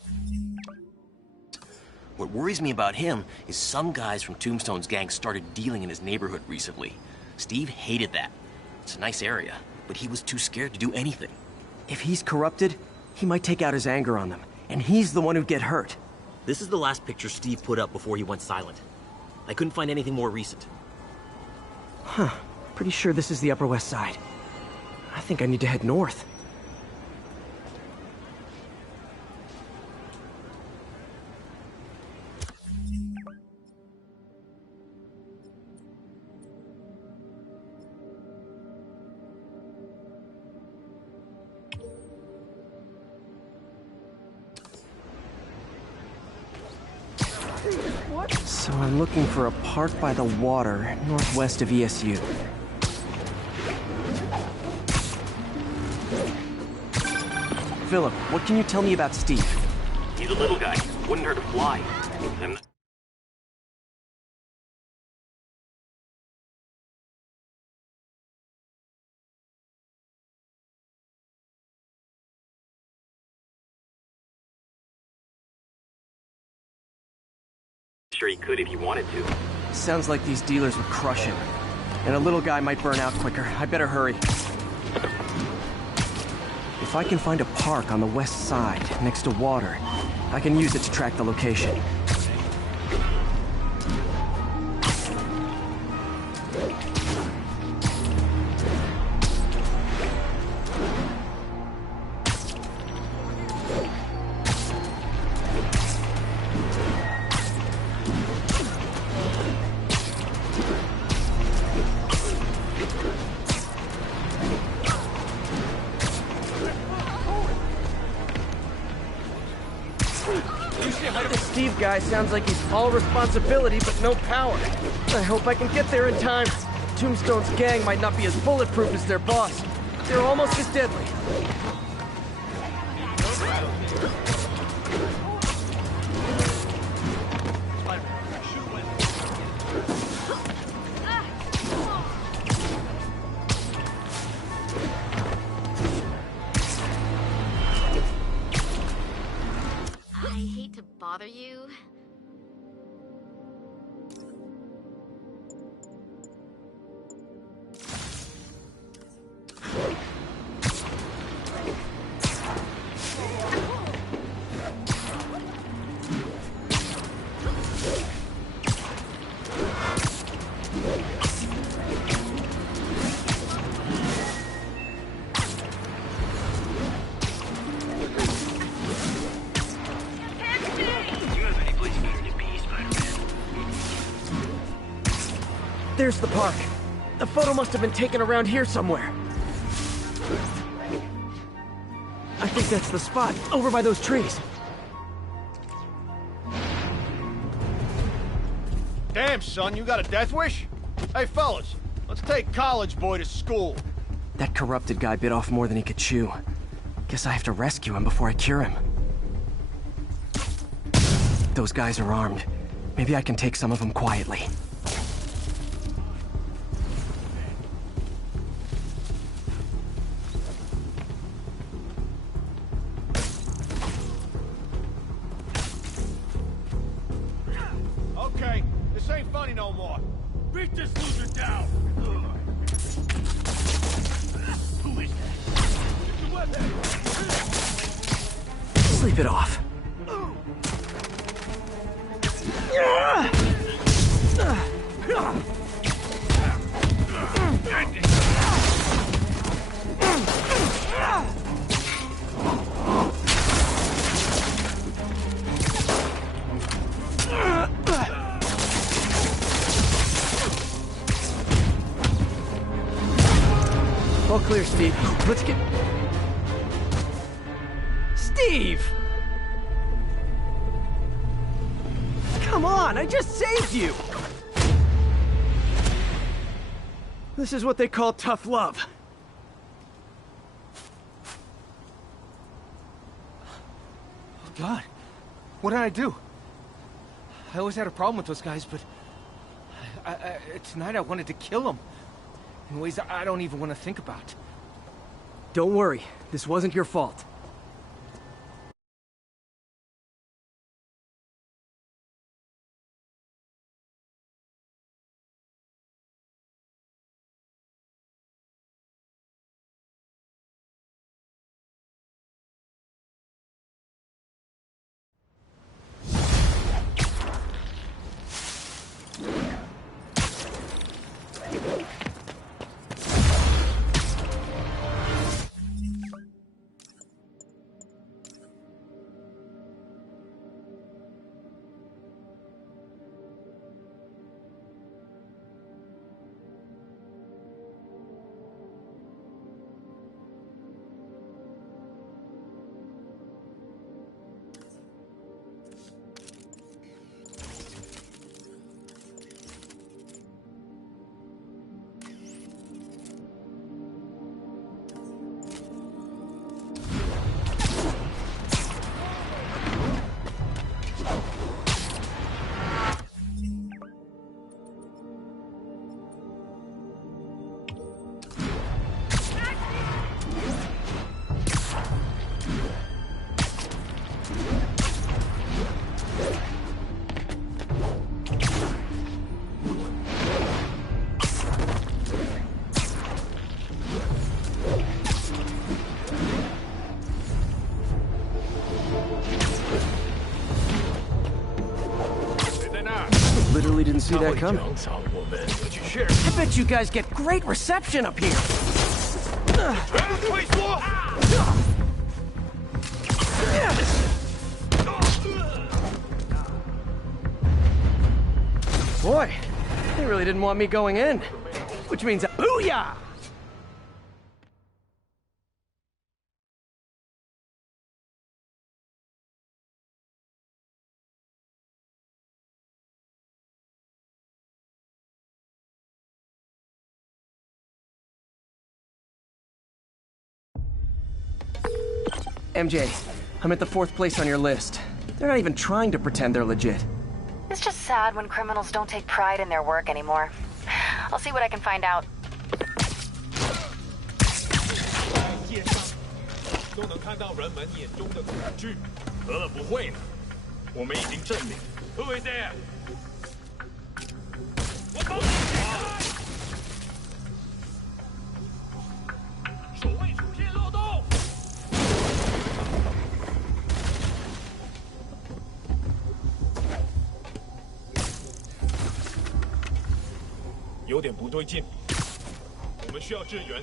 What worries me about him is some guys from Tombstone's gang started dealing in his neighborhood recently. Steve hated that. It's a nice area, but he was too scared to do anything. If he's corrupted, he might take out his anger on them, and he's the one who'd get hurt. This is the last picture Steve put up before he went silent. I couldn't find anything more recent. Huh. Pretty sure this is the Upper West Side. I think I need to head north. So I'm looking for a park by the water, northwest of ESU. Philip, what can you tell me about Steve? He's a little guy. Wouldn't hurt to fly. I'm not sure he could if he wanted to. Sounds like these dealers would crush him. And a little guy might burn out quicker. I better hurry. If I can find a park on the west side, next to water, I can use it to track the location. This Steve guy sounds like he's all responsibility but no power. I hope I can get there in time. Tombstone's gang might not be as bulletproof as their boss. They're almost as deadly. Bother you? There's the park. The photo must have been taken around here somewhere. I think that's the spot, over by those trees. Damn, son, you got a death wish? Hey, fellas, let's take college boy to school. That corrupted guy bit off more than he could chew. Guess I have to rescue him before I cure him. Those guys are armed. Maybe I can take some of them quietly. Okay, this ain't funny no more. Beat this loser down! Who is that? Get your weapon! Sleep it off. All clear, Steve. Let's get... Steve! Come on, I just saved you! This is what they call tough love. Oh, God. What did I do? I always had a problem with those guys, but... tonight I wanted to kill them. In ways I don't even want to think about. Don't worry. This wasn't your fault. see that coming. I bet you guys get great reception up here. Boy, they really didn't want me going in. Which means booyah! MJ, I'm at the 4th place on your list. They're not even trying to pretend they're legit. It's just sad when criminals don't take pride in their work anymore. I'll see what I can find out. 街上都能看到人们眼中的恐惧。何乐不会呢？我们已经证明。Who is there？ 我帮你解开！守卫出现漏洞。有点不对劲，我们需要支援。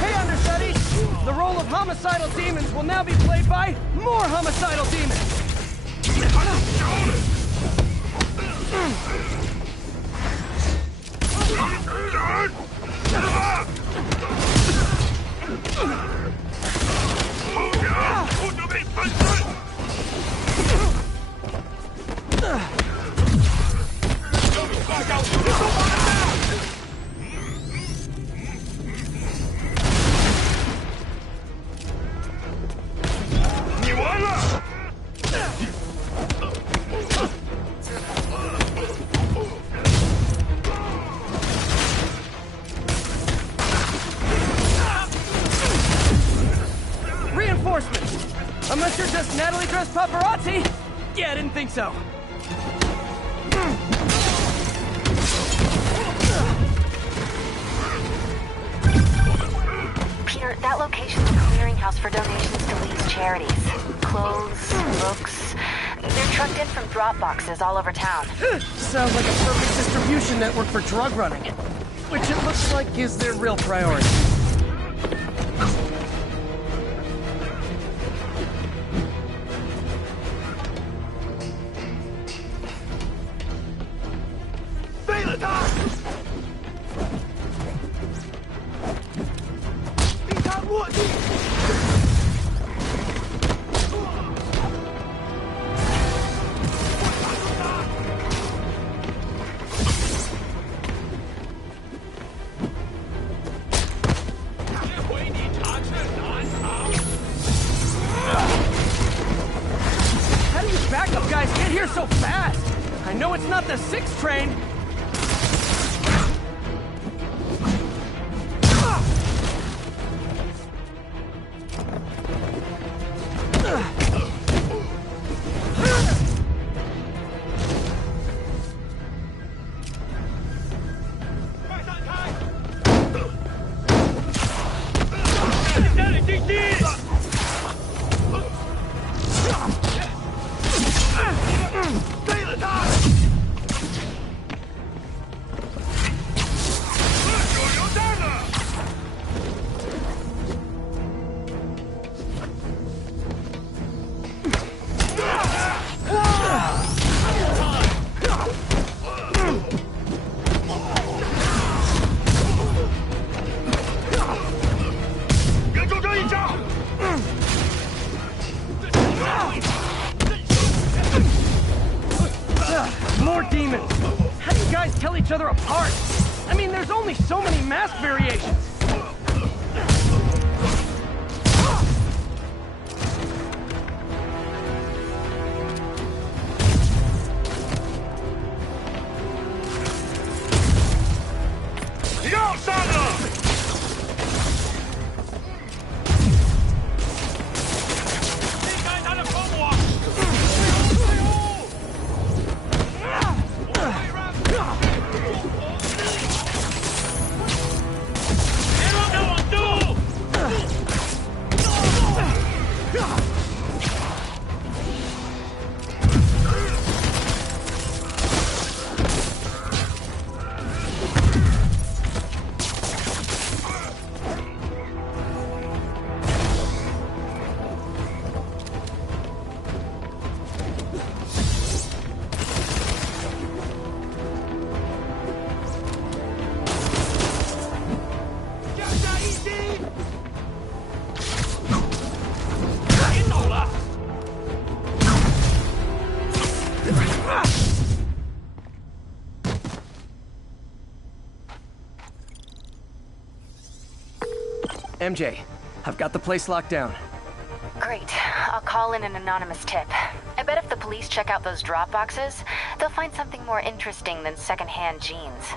Hey, understudies! The role of homicidal demons will now be played by more homicidal demons! Reinforcements! Unless you're just Natalie dressed paparazzi? Yeah, I didn't think so. Peter, that location's a clearinghouse for donations to Lee's charities. Clothes, books. They're trucked in from drop boxes all over town. Sounds like a perfect distribution network for drug running. Which it looks like is their real priority. How do you backup guys get here so fast? I know it's not the 6th train. each other apart. I mean, there's only so many mask variations. Yo, Sandra! MJ, I've got the place locked down. Great. I'll call in an anonymous tip. I bet if the police check out those drop boxes, they'll find something more interesting than secondhand jeans.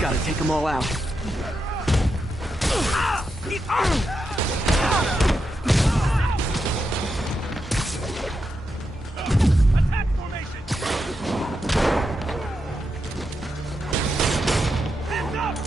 Gotta take them all out. Attack formation! Hands up!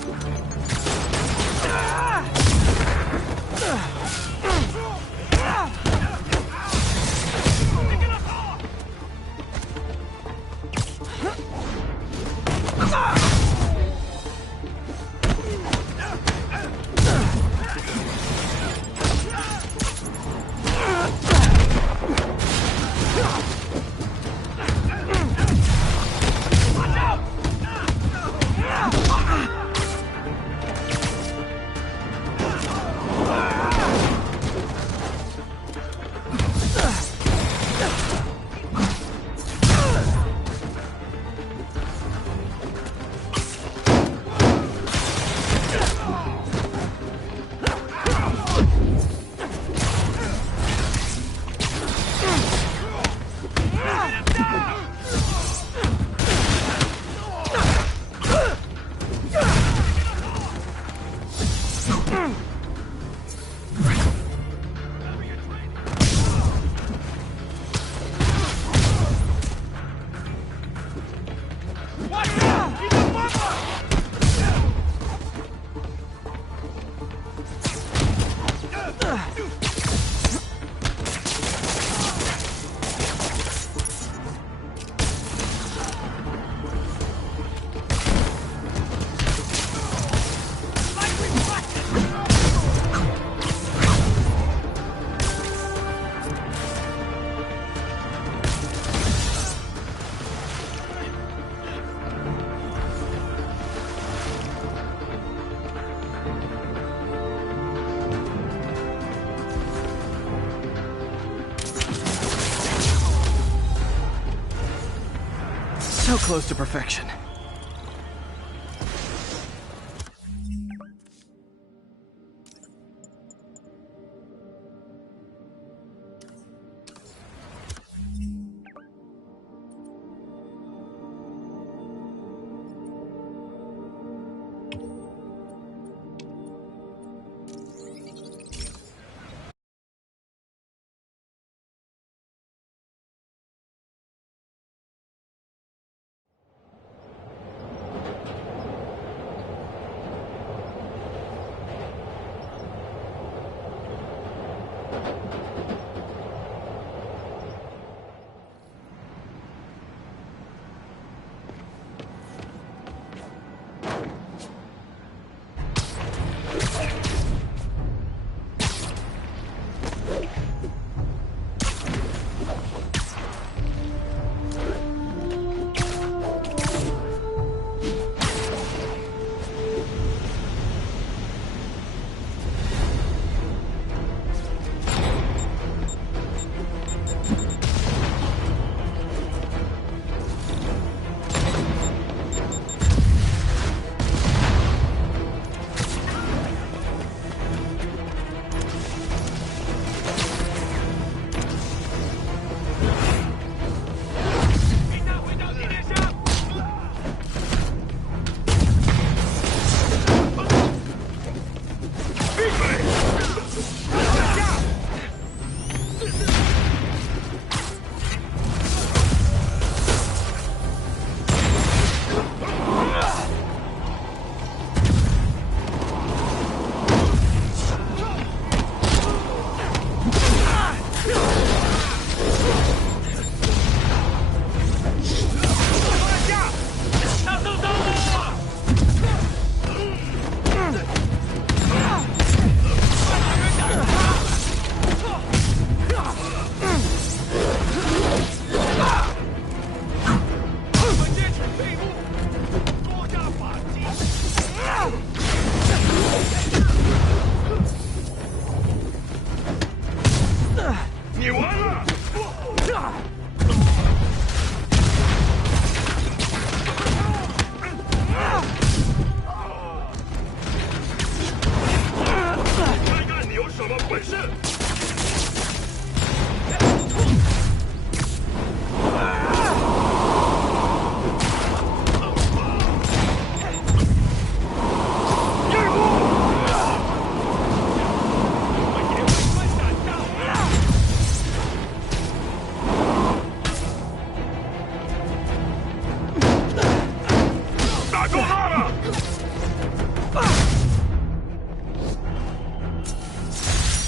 So close to perfection.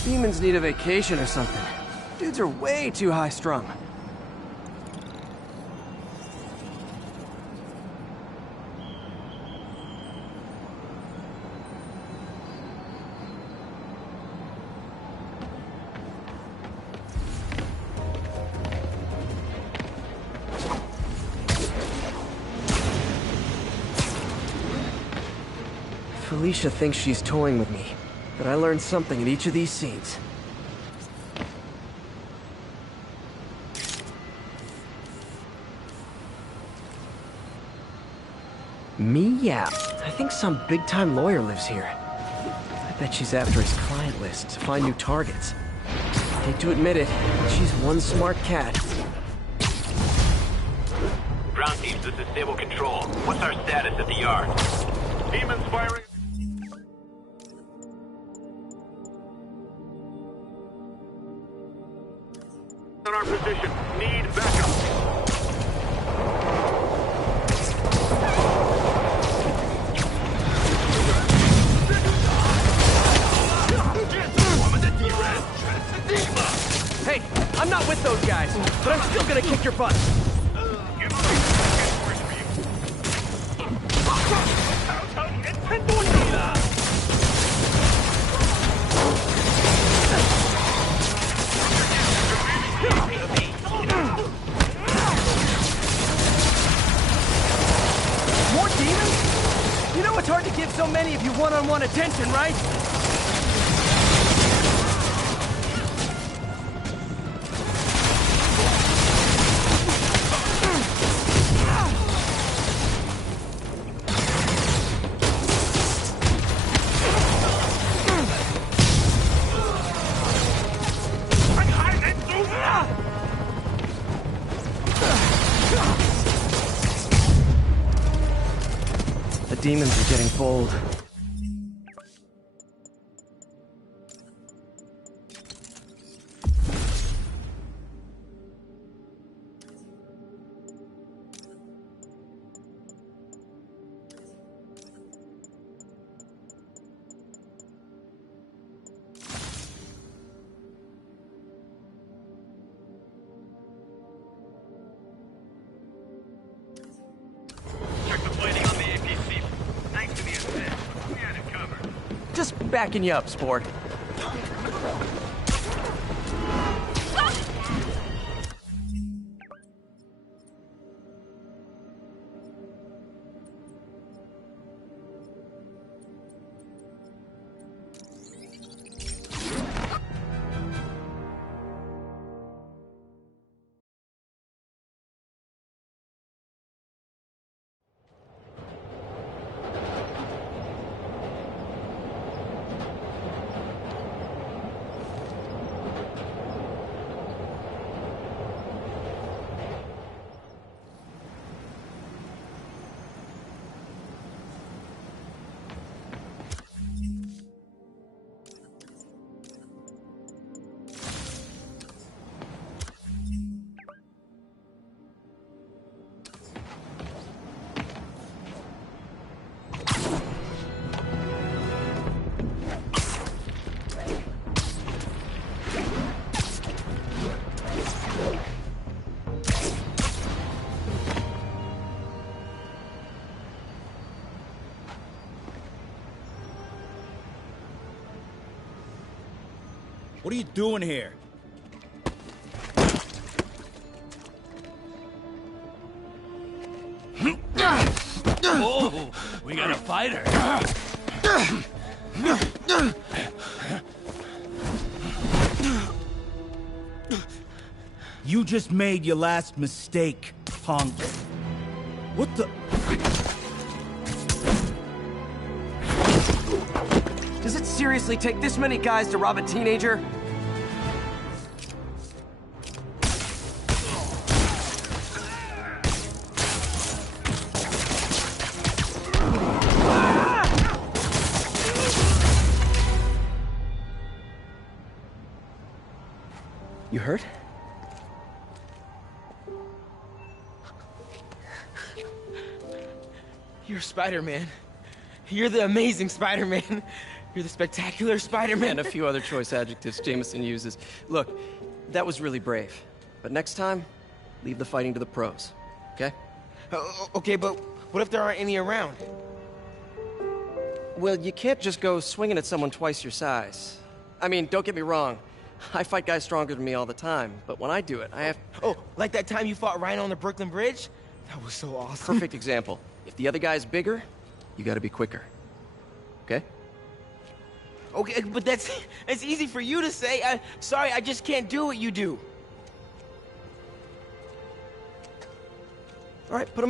Demons need a vacation or something. Dudes are way too high-strung. Felicia thinks she's toying with me, but I learned something in each of these scenes. Meow. I think some big-time lawyer lives here. I bet she's after his client list to find new targets. I hate to admit it, but she's one smart cat. Ground teams, this is Stable Control. What's our status at the yard? Demons firing. On our position. Need backup. I'm not with those guys, but I'm still gonna kick your butt. More demons? You know it's hard to give so many of you one-on-one attention, right? The demons are getting bold. Just backing you up, sport. What are you doing here? Oh, we got a fighter. You just made your last mistake, punk. What the... Does it seriously take this many guys to rob a teenager? You hurt? You're Spider-Man. You're the amazing Spider-Man. You're the spectacular Spider-Man. And a few other choice adjectives Jameson uses. Look, that was really brave. But next time, leave the fighting to the pros, okay? Okay, but what if there aren't any around? Well, you can't just go swinging at someone twice your size. I mean, don't get me wrong. I fight guys stronger than me all the time, but when I do it, I have... Oh, like that time you fought Rhino on the Brooklyn Bridge? That was so awesome. Perfect example. If the other guy's bigger, you gotta be quicker. Okay? Okay, but that's easy for you to say. Sorry, I just can't do what you do. All right, put him...